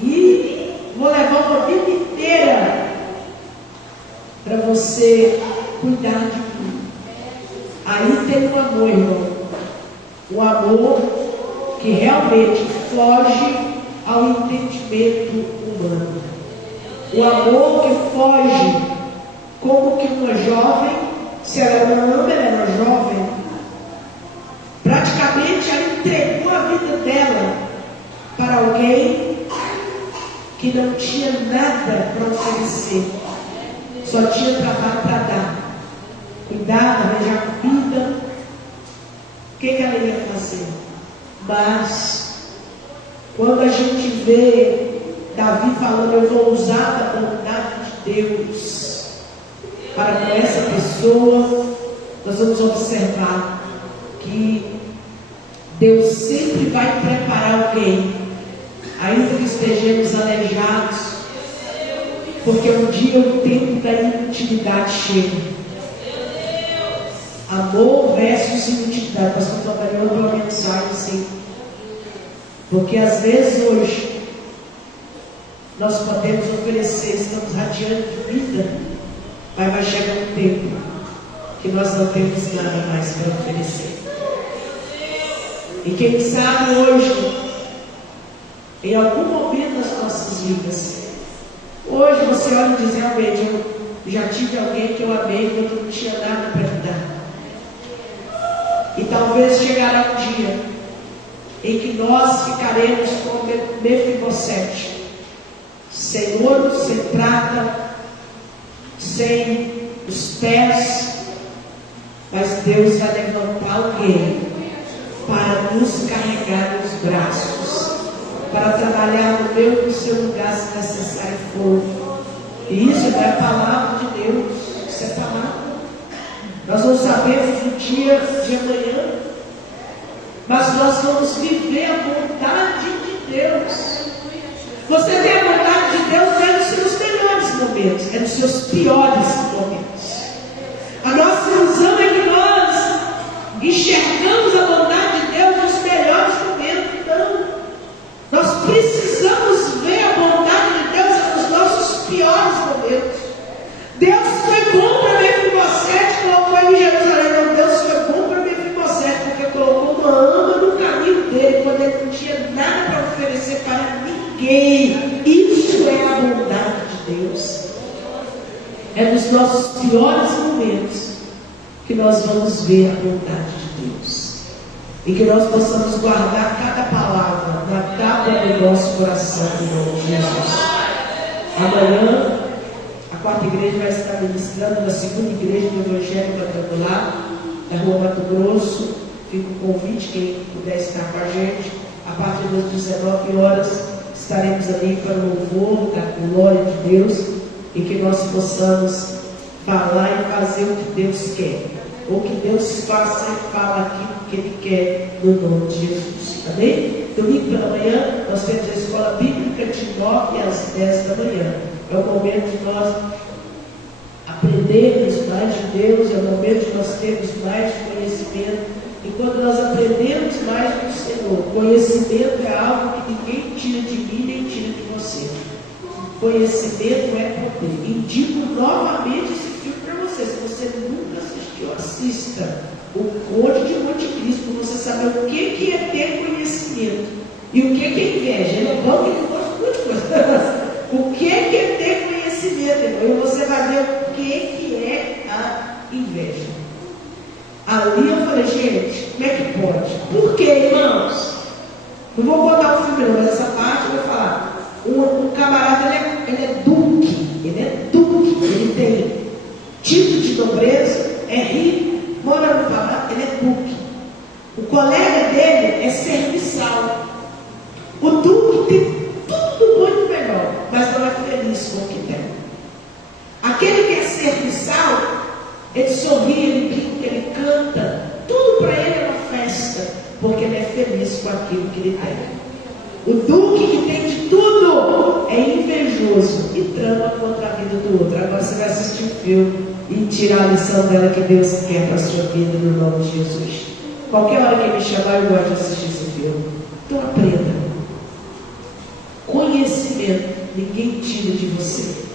E vou levar uma vida inteira para você cuidar de mim. Aí tem o amor, irmão. O amor que realmente foge ao entendimento humano. O amor que foge como que uma jovem, se ela não ama, ela era jovem, praticamente ela entregou a vida dela para alguém que não tinha nada para oferecer, só tinha trabalho para dar, cuidar, arranjar comida. O que ela ia fazer? Mas quando a gente vê Davi falando, eu vou usar a bondade de Deus para com essa pessoa, nós vamos observar que Deus sempre vai preparar alguém, ainda que estejamos aleijados, porque um dia o tempo da inutilidade chega. Amor versus inutilidade. Pastor trabalhou uma mensagem assim, porque às vezes hoje nós podemos oferecer, estamos radiando de vida, mas vai chegar um tempo que nós não temos nada mais para oferecer. E quem sabe hoje, em algum momento das nossas vidas, hoje você olha e diz, realmente, eu já tive alguém que eu amei quando eu não tinha nada para me dar. E talvez chegará um dia em que nós ficaremos como Mefibosete, sem ouro, sem prata, sem os pés, mas Deus vai levantar alguém para nos carregar nos braços, para trabalhar no meu e no seu lugar se necessário for. E isso não é a palavra de Deus, isso é palavra. Nós não sabemos o dia de amanhã, mas nós vamos viver a vontade de Deus. Você tem a vontade de Deus não é nos seus melhores momentos, é nos seus piores momentos. A nossa ilusão é que nós enxergamos a vontade de Deus nos melhores momentos. Não. Nós precisamos ver a vontade de Deus nos nossos piores momentos. Deus foi bom para Mefibosete, colocou ele em Jerusalém. Não, Deus foi bom para Mefibosete, porque colocou uma ama no caminho dele, quando ele não tinha nada para É nos nossos piores momentos que nós vamos ver a bondade de Deus. E que nós possamos guardar cada palavra na tábua do nosso coração, em nome de Jesus. Amanhã, a quarta igreja vai estar ministrando na segunda igreja do Evangelho Quadrangular, da Rua Mato Grosso. Fica o convite, quem puder estar com a gente. A partir das 19 horas, estaremos ali para o louvor da glória de Deus e que nós possamos falar e fazer o que Deus quer. Ou que Deus faça e fala aquilo que Ele quer no nome de Jesus. Amém? Domingo pela manhã, nós temos a escola bíblica de 9 às 10 da manhã. É o momento de nós aprendermos mais de Deus, é o momento de nós termos mais conhecimento. E quando nós aprendemos mais do Senhor, conhecimento é algo que ninguém tira de mim nem tira de você. Conhecimento é poder. Indico novamente esse filme para você. Se você nunca assistiu, assista O Conde de Monte Cristo, para você saber o que é ter conhecimento e o que é inveja. Ele é bom que ele gosta de muita coisa. O que é ter conhecimento, irmão? E você vai ver o que é a inveja. Ali eu falei, gente, como é que pode? Por quê, irmãos? Não vou contar o filme não, mas essa parte eu vou falar. Um camarada, ele é duque, ele tem título de nobreza, é rico, mora no palácio, ele é duque. O colega dele é serviçal. O duque tem tudo muito melhor, mas não é feliz com o que tem. Aquele que é serviçal, ele sorri, ele brinca, ele canta, tudo para ele é uma festa, porque ele é feliz com aquilo que ele tem. O duque que tem de tudo é invejoso e trama contra a vida do outro. Agora você vai assistir o filme e tirar a lição dela que Deus quer para a sua vida no nome de Jesus. Qualquer hora que me chamar, eu gosto de assistir esse filme. Então aprenda. Conhecimento, ninguém tira de você.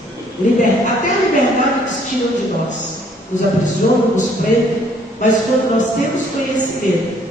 Até a liberdade eles tiram de nós. Nos aprisionam, nos prendem, mas quando nós temos conhecimento,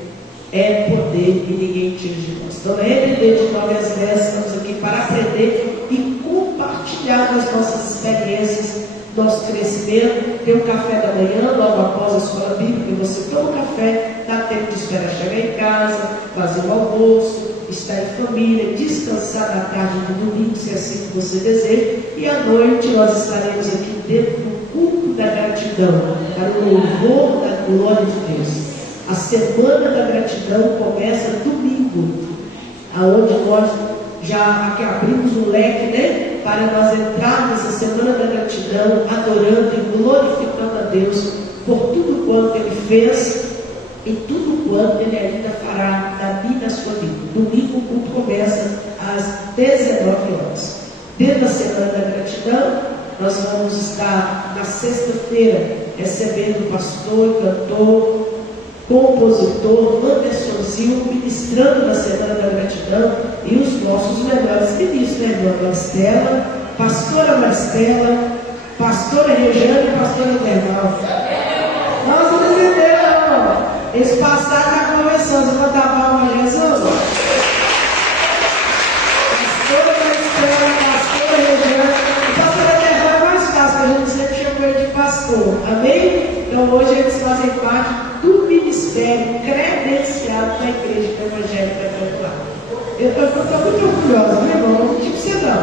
é poder e ninguém tira de nós. Então, na EBD de 9 às 10, estamos aqui para aprender e compartilhar as nossas experiências, nosso crescimento. Tem um café da manhã, logo após a escola bíblica, você toma um café, dá tempo de esperar chegar em casa, fazer o almoço, estar em família, descansar na tarde do domingo, se é assim que você deseja. E à noite nós estaremos aqui dentro do culto da gratidão, para o louvor da glória de Deus. A semana da gratidão começa domingo, aonde nós já aqui abrimos um leque, né, para nós entrarmos nessa semana da gratidão, adorando e glorificando a Deus por tudo quanto Ele fez e tudo quanto Ele ainda fará na minha e na sua vida. Domingo o culto começa às 19 horas. Dentro da semana da gratidão, nós vamos estar na sexta-feira recebendo o pastor, cantor, compositor Anderson Zil, ministrando na Semana da Gratidão, e os nossos melhores ministros, né, irmã Maristela, pastora Maristela, pastora Regiane e pastora Bernal. Nós não entendemos, eles passaram na convenção, você vai dar palma a Jesus? Pastora Maristela, pastora Regiane, a pastora Bernal é mais fácil, a gente sempre chamou ele de pastor, amém? Então hoje eles fazem parte do ministério credenciado da Igreja Evangélica Quadrangular. Eu estou muito orgulhosa, meu irmão, não digo você não.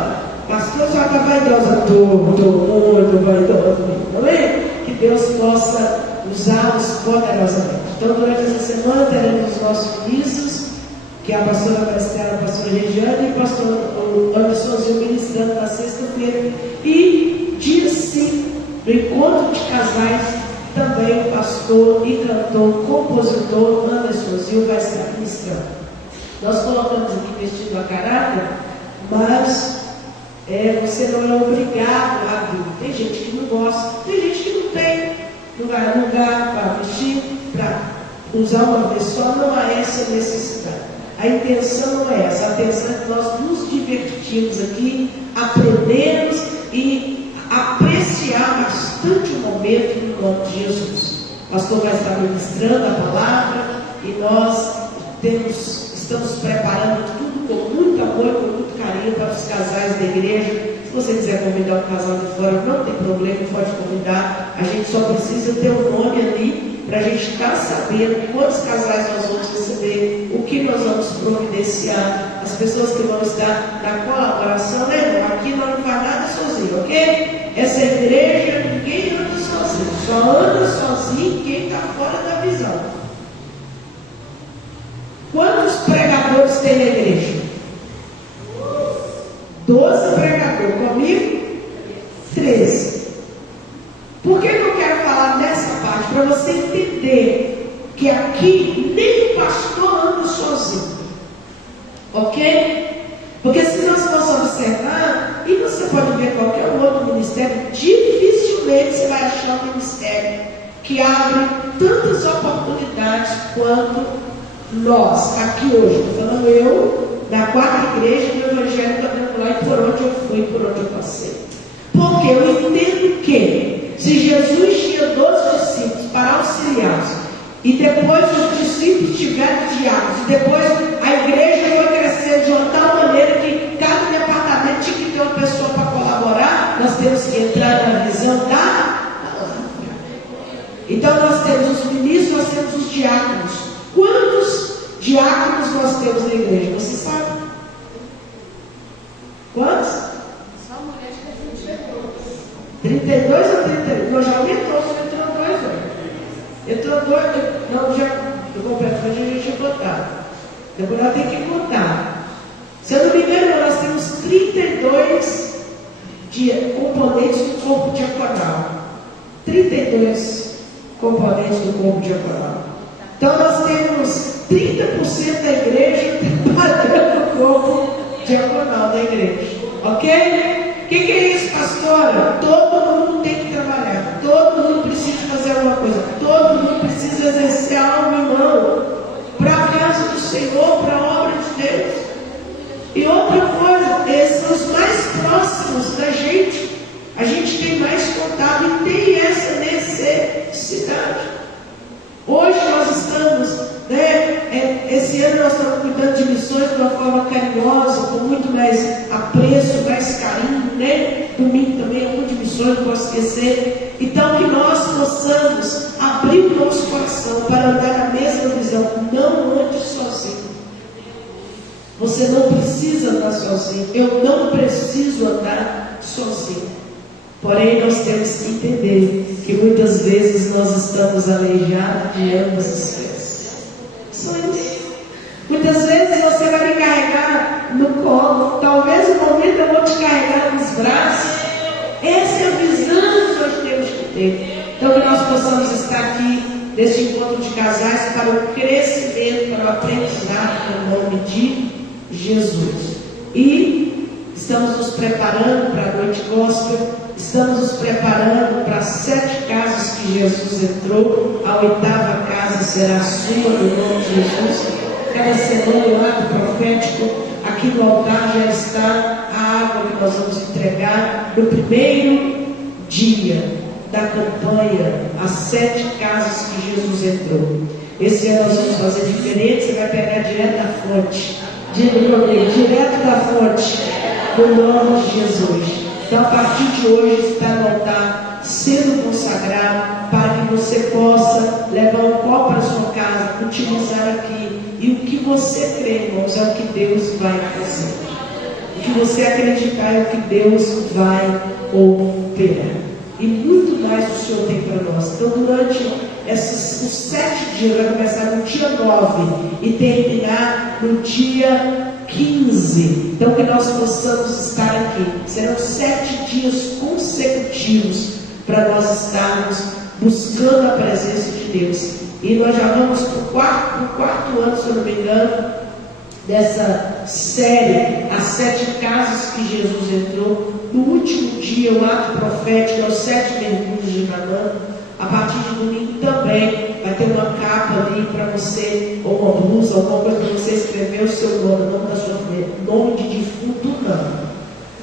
Pastor, só está vaidosa, estou muito vaidosa, amém? Que Deus possa usá-los poderosamente. Então, durante essa semana, teremos os nossos ministros, que é a pastora Maristela, a pastora Regiane e o pastor Anderson ministrando na sexta-feira. E dia 5, no encontro de casais, também o pastor e cantor, compositor Anderson Zil vai estar ministrando. Nós colocamos aqui vestido a caráter, mas você não é obrigado a vir. Tem gente que não gosta, tem gente que não tem, não vai alugar para vestir, para usar uma vez só, não há essa necessidade. A intenção não é essa, a intenção é que nós nos divertimos aqui, aprendemos e apreciar bastante o momento no nome de Jesus. O pastor vai estar ministrando a palavra e nós estamos preparando tudo com muito amor e com muito carinho para os casais da igreja. você quiser convidar um casal de fora, não tem problema, pode convidar. A gente só precisa ter um nome ali para a gente estar sabendo quantos casais nós vamos receber, o que nós vamos providenciar, as pessoas que vão estar na colaboração, né? Aqui nós não faz nada sozinho, ok? Essa igreja, ninguém anda sozinho, só anda sozinho quem está fora da visão. Quantos pregadores tem na igreja? 12 pregadores, comigo? 13. Por que eu quero falar nessa parte? Para você entender que aqui nem o pastor anda sozinho, ok? Porque se nós formos observar, e você pode ver qualquer outro ministério, dificilmente você vai achar um ministério que abre tantas oportunidades quanto nós, aqui hoje. Estou falando eu, da quarta igreja do Evangelho Quadrangular, e por onde eu fui, por onde eu passei. Porque eu entendo que se Jesus tinha 12 discípulos para auxiliá-los, e depois os discípulos tiveram diáconos, e depois a igreja foi crescendo de uma tal maneira que cada departamento tinha que ter uma pessoa para colaborar, nós temos que entrar na visão da palavra. Então nós temos os ministros, nós temos os diáconos. Quantos diáconos nós temos na igreja? Você sabe? Quantos? Só a mulher que a gente chegou. 32 ou 31? Não, já aumentou, só entrou 2 hoje. Entrou 2, não, já, eu completo, mas a gente vai botar. Depois ela tem que contar. Se eu não me engano, nós temos 32 componentes do corpo diaconal. 32 componentes do corpo diaconal. Então nós temos 30% da igreja trabalhando no corpo diaconal da igreja. Ok? O que é isso, pastora? Todo mundo tem que trabalhar. Todo mundo precisa fazer alguma coisa. Todo mundo precisa exercer algo em mão para a casa do Senhor, para a obra de Deus. E outra coisa, esses são os mais próximos da gente. A gente tem mais contato e tem essa necessidade. Hoje nós estamos, esse ano nós estamos cuidando de missões de uma forma carinhosa, com muito mais apreço, mais carinho, né? Domingo também é muito de missões, não posso esquecer. Então que nós possamos abrir o nosso coração para andar na mesma visão. Não ande sozinho. Você não precisa andar sozinho. Eu não preciso andar sozinho. Porém, nós temos que entender que muitas vezes nós estamos aleijados de ambas as pés. Só isso. Muitas vezes você vai me carregar no colo. Talvez no momento eu vou te carregar nos braços. Essa é a visão que nós temos que ter. Então, que nós possamos estar aqui neste encontro de casais para o crescimento, para o aprendizado no nome de Jesus. E estamos nos preparando para a noite gospel. Estamos nos preparando para 7 casas que Jesus entrou. A 8ª casa será a sua, no nome de Jesus. Cada semana, o ato profético, aqui no altar já está a água que nós vamos entregar no primeiro dia da campanha, as 7 casas que Jesus entrou. Esse ano nós vamos fazer diferente, você vai pegar direto da fonte. Diga comigo, direto da fonte, no nome de Jesus. Então, a partir de hoje, está no altar, sendo consagrado, para que você possa levar um copo para a sua casa, utilizar aqui. E o que você crê, irmãos, é o que Deus vai fazer. O que você acreditar é o que Deus vai operar. E muito mais o Senhor tem para nós. Então, durante os 7 dias, vai começar no dia 9 e terminar no dia 15. Então que nós possamos estar aqui. Serão 7 dias consecutivos para nós estarmos buscando a presença de Deus. E nós já vamos para o quarto ano, se eu não me engano, dessa série, as 7 casas que Jesus entrou. No último dia, o ato profético, é os 7 mergulhos de Canaã. A partir de domingo também vai ter uma capa ali para você, ou uma blusa, alguma coisa para você escrever o seu nome, o nome da sua família. Nome de defunto não.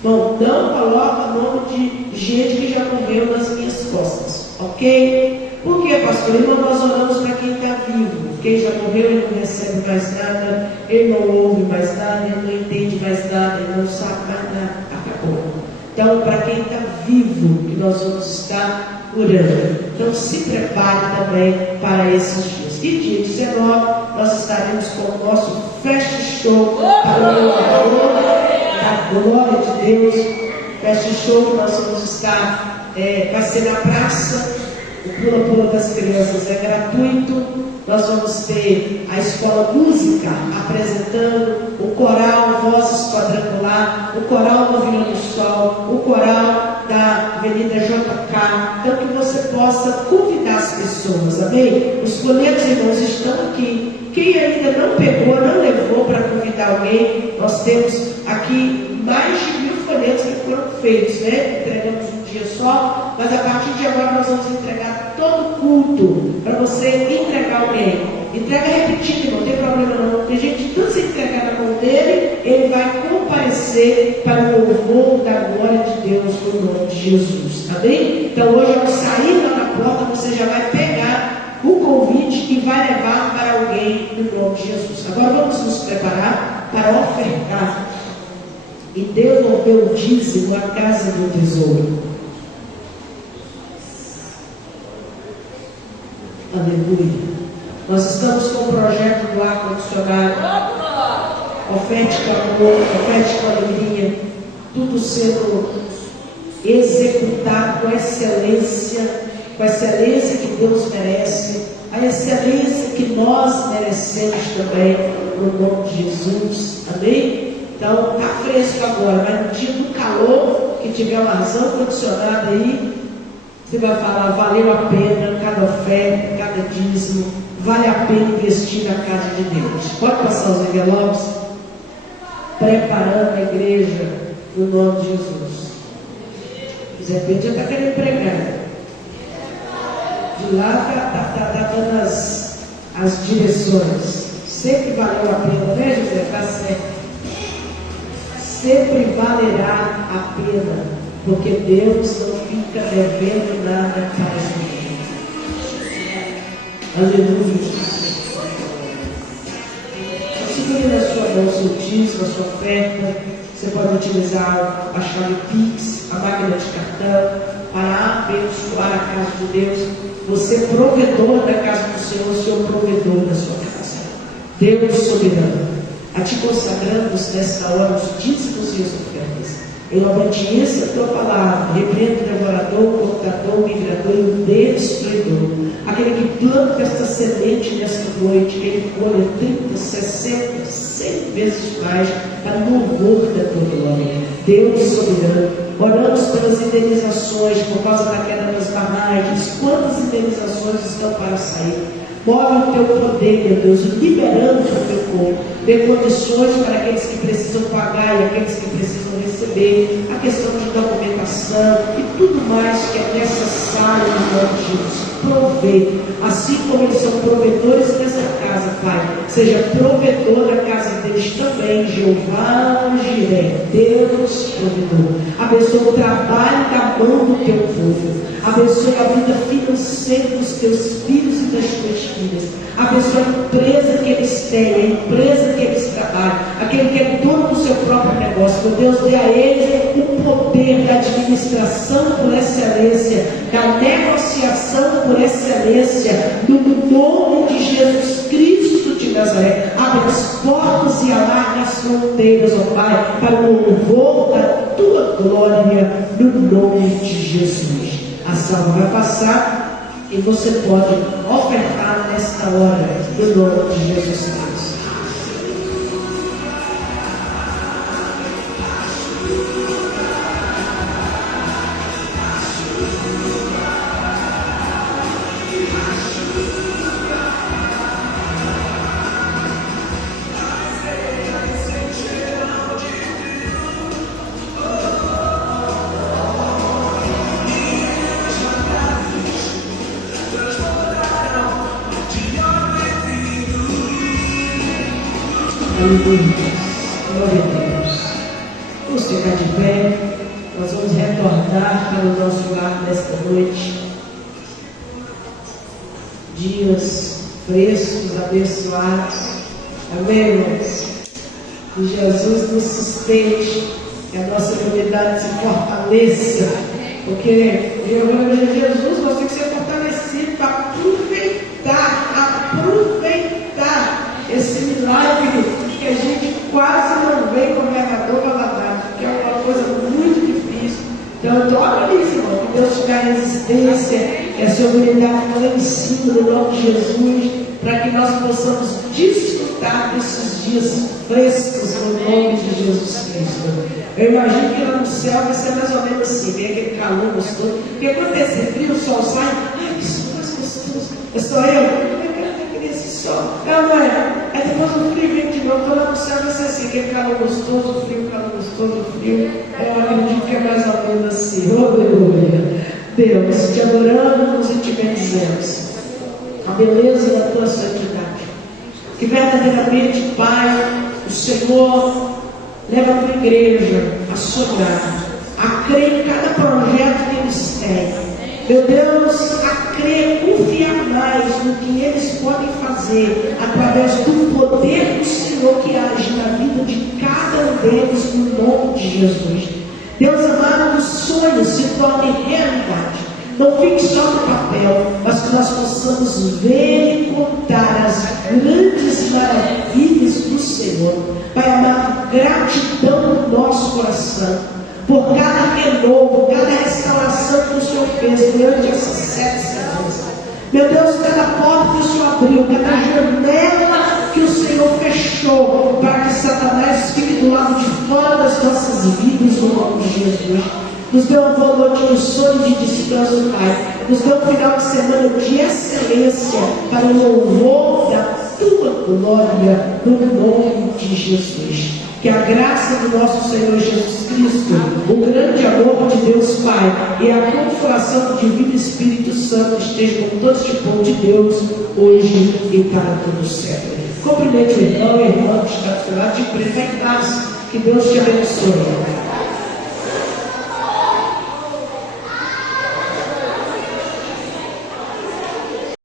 Bom, não coloca nome de gente que já morreu nas minhas costas, ok? Por que, pastor? Irmão, nós oramos para quem está vivo. Quem já morreu, ele não recebe mais nada, ele não ouve mais nada, ele não entende mais nada, ele não sabe mais nada. Acabou. Então, para quem está vivo, que nós vamos estar orando. Então, se prepare também para esses dias. E dia 19, nós estaremos com o nosso Fast Show para o louvor da glória de Deus. Fast Show que nós vamos estar, vai ser na praça. O Pula-Pula das Crianças é gratuito. Nós vamos ter a Escola Música apresentando, o coral Vozes Quadrangular, o coral do Vila do Sol, o coral da Avenida JK, então que você possa convidar as pessoas, amém? Os folhetos, irmãos, estão aqui. Quem ainda não pegou, não levou para convidar alguém, nós temos aqui mais de 1000 folhetos que foram feitos, né? Entregamos um dia só, mas a partir de agora nós vamos entregar todo culto para você entregar alguém. Entrega repetido, não tem problema não. Tem gente que, se entregar na mão dele, ele vai comparecer para o louvor da glória de Deus no nome de Jesus. Amém? Então hoje, ao sair lá na porta, você já vai pegar o convite e vai levar para alguém no nome de Jesus. Agora vamos nos preparar para ofertar e devolver o dízimo à casa do tesouro. Aleluia. Nós estamos com o projeto do ar-condicionado. Oferte com amor, oferte com alegria. Tudo sendo executado com excelência que Deus merece, a excelência que nós merecemos também, no nome de Jesus. Amém? Então, está fresco agora, mas no dia do calor, que tiver uma razão condicionada aí, você vai falar, valeu a pena cada oferta, cada dízimo, vale a pena investir na casa de Deus. Pode passar os envelopes? Preparando a igreja no nome de Jesus. Zé Pedro já está querendo pregar. De lá está dando as direções. Sempre valeu a pena, né, José? Está certo. Sempre valerá a pena, porque Deus não fica devendo nada para ninguém. Aleluia. Segure na sua mão o seu dízimo, a sua oferta. Você pode utilizar a chave Pix, a máquina de cartão, para abençoar a casa de Deus. Você é provedor da casa do Senhor, o Senhor provedor da sua casa. Deus soberano, a te consagramos nesta hora os dízimos e as ofertas. Em obediência à tua palavra, repreendo o devorador, o cortador, o migrador e o destruidor. Aquele que planta esta semente nesta noite, que ele colhe 30, 60, 100 vezes mais para o louvor da tua glória. Deus soberano, oramos pelas indenizações por causa da queda das barragens. Quantas indenizações estão para sair? Move o teu poder, meu Deus, liberando o teu povo. Dê condições para aqueles que precisam pagar e aqueles que precisam receber. A questão de documentação e tudo mais que é necessário no nome de Jesus. Provê. Assim como eles são provedores dessa casa, Pai, seja provedor da casa deles também. Jeová Jireh, Deus provedor. Abençoa o trabalho da mão do teu povo. Abençoe a vida financeira dos teus filhos e das tuas filhas. Abençoe a empresa que eles têm, a empresa que eles trabalham, aquele que é dono do seu próprio negócio. Meu Deus, dê a eles o poder da administração por excelência, da negociação por excelência, no nome de Jesus Cristo de Nazaré. Abre as portas e alarga as fronteiras, ó Pai, para o louvor da tua glória, no nome de Jesus. A salva vai passar e você pode ofertar nesta hora, no nome de Jesus Cristo. Glória a Deus. Vamos ficar de pé. Nós vamos retornar para o nosso lar nesta noite. Dias frescos, abençoados. Amém, irmãos? Que Jesus nos sustente que a nossa unidade se fortaleça, porque eu vou dizer, Jesus, nós temos que ser fortalecidos para aproveitar esse milagre que a gente quase não vê governador Valadares, que é uma coisa muito difícil. Então eu estou ali, irmão, que Deus te dá resistência, que a sua unidade lá em cima, no nome de Jesus, para que nós possamos desfrutar desses dias frescos no nome de Jesus Cristo. Eu imagino que lá no céu vai ser mais ou menos assim, vem aquele calor gostoso, porque quando tem esse frio, o sol sai, ai, que sol mais gostoso, sou eu queria esse sol, não é? Aí depois o frio vem de novo, então lá no céu vai ser assim, aquele calor gostoso, frio, calor gostoso, frio, eu acredito que é mais ou menos assim, aleluia. Deus, te adoramos e te bendizemos, a beleza da tua santidade, que verdadeiramente, Pai, o Senhor leva a tua igreja a sobrar, a crer em cada projeto que eles têm, meu Deus, a crer, confiar mais no que eles podem fazer através do poder do Senhor que age na vida de cada um deles, no nome de Jesus. Deus amado, os sonhos se tornem realidade. Não fique só no papel, mas que nós possamos ver e contar as grandes maravilhas do Senhor. Pai amado, gratidão no nosso coração por cada renovo, cada restauração que o Senhor fez durante essas 7 semanas. Meu Deus, cada porta que o Senhor abriu, cada janela que o Senhor fechou, para que Satanás fique do lado de fora das nossas vidas, no nome de Jesus. Nos dê uma boa noite de sono e de descanso, Pai. Nos dê um final de semana de excelência para o louvor da tua glória, no nome de Jesus. Que a graça do nosso Senhor Jesus Cristo, o grande amor de Deus Pai e a consolação do Divino Espírito Santo estejam com todo este povo de Deus, hoje e para todo sempre. Cumprimente o irmão e a irmã que está do seu lado, te prenda em paz. Que Deus te abençoe.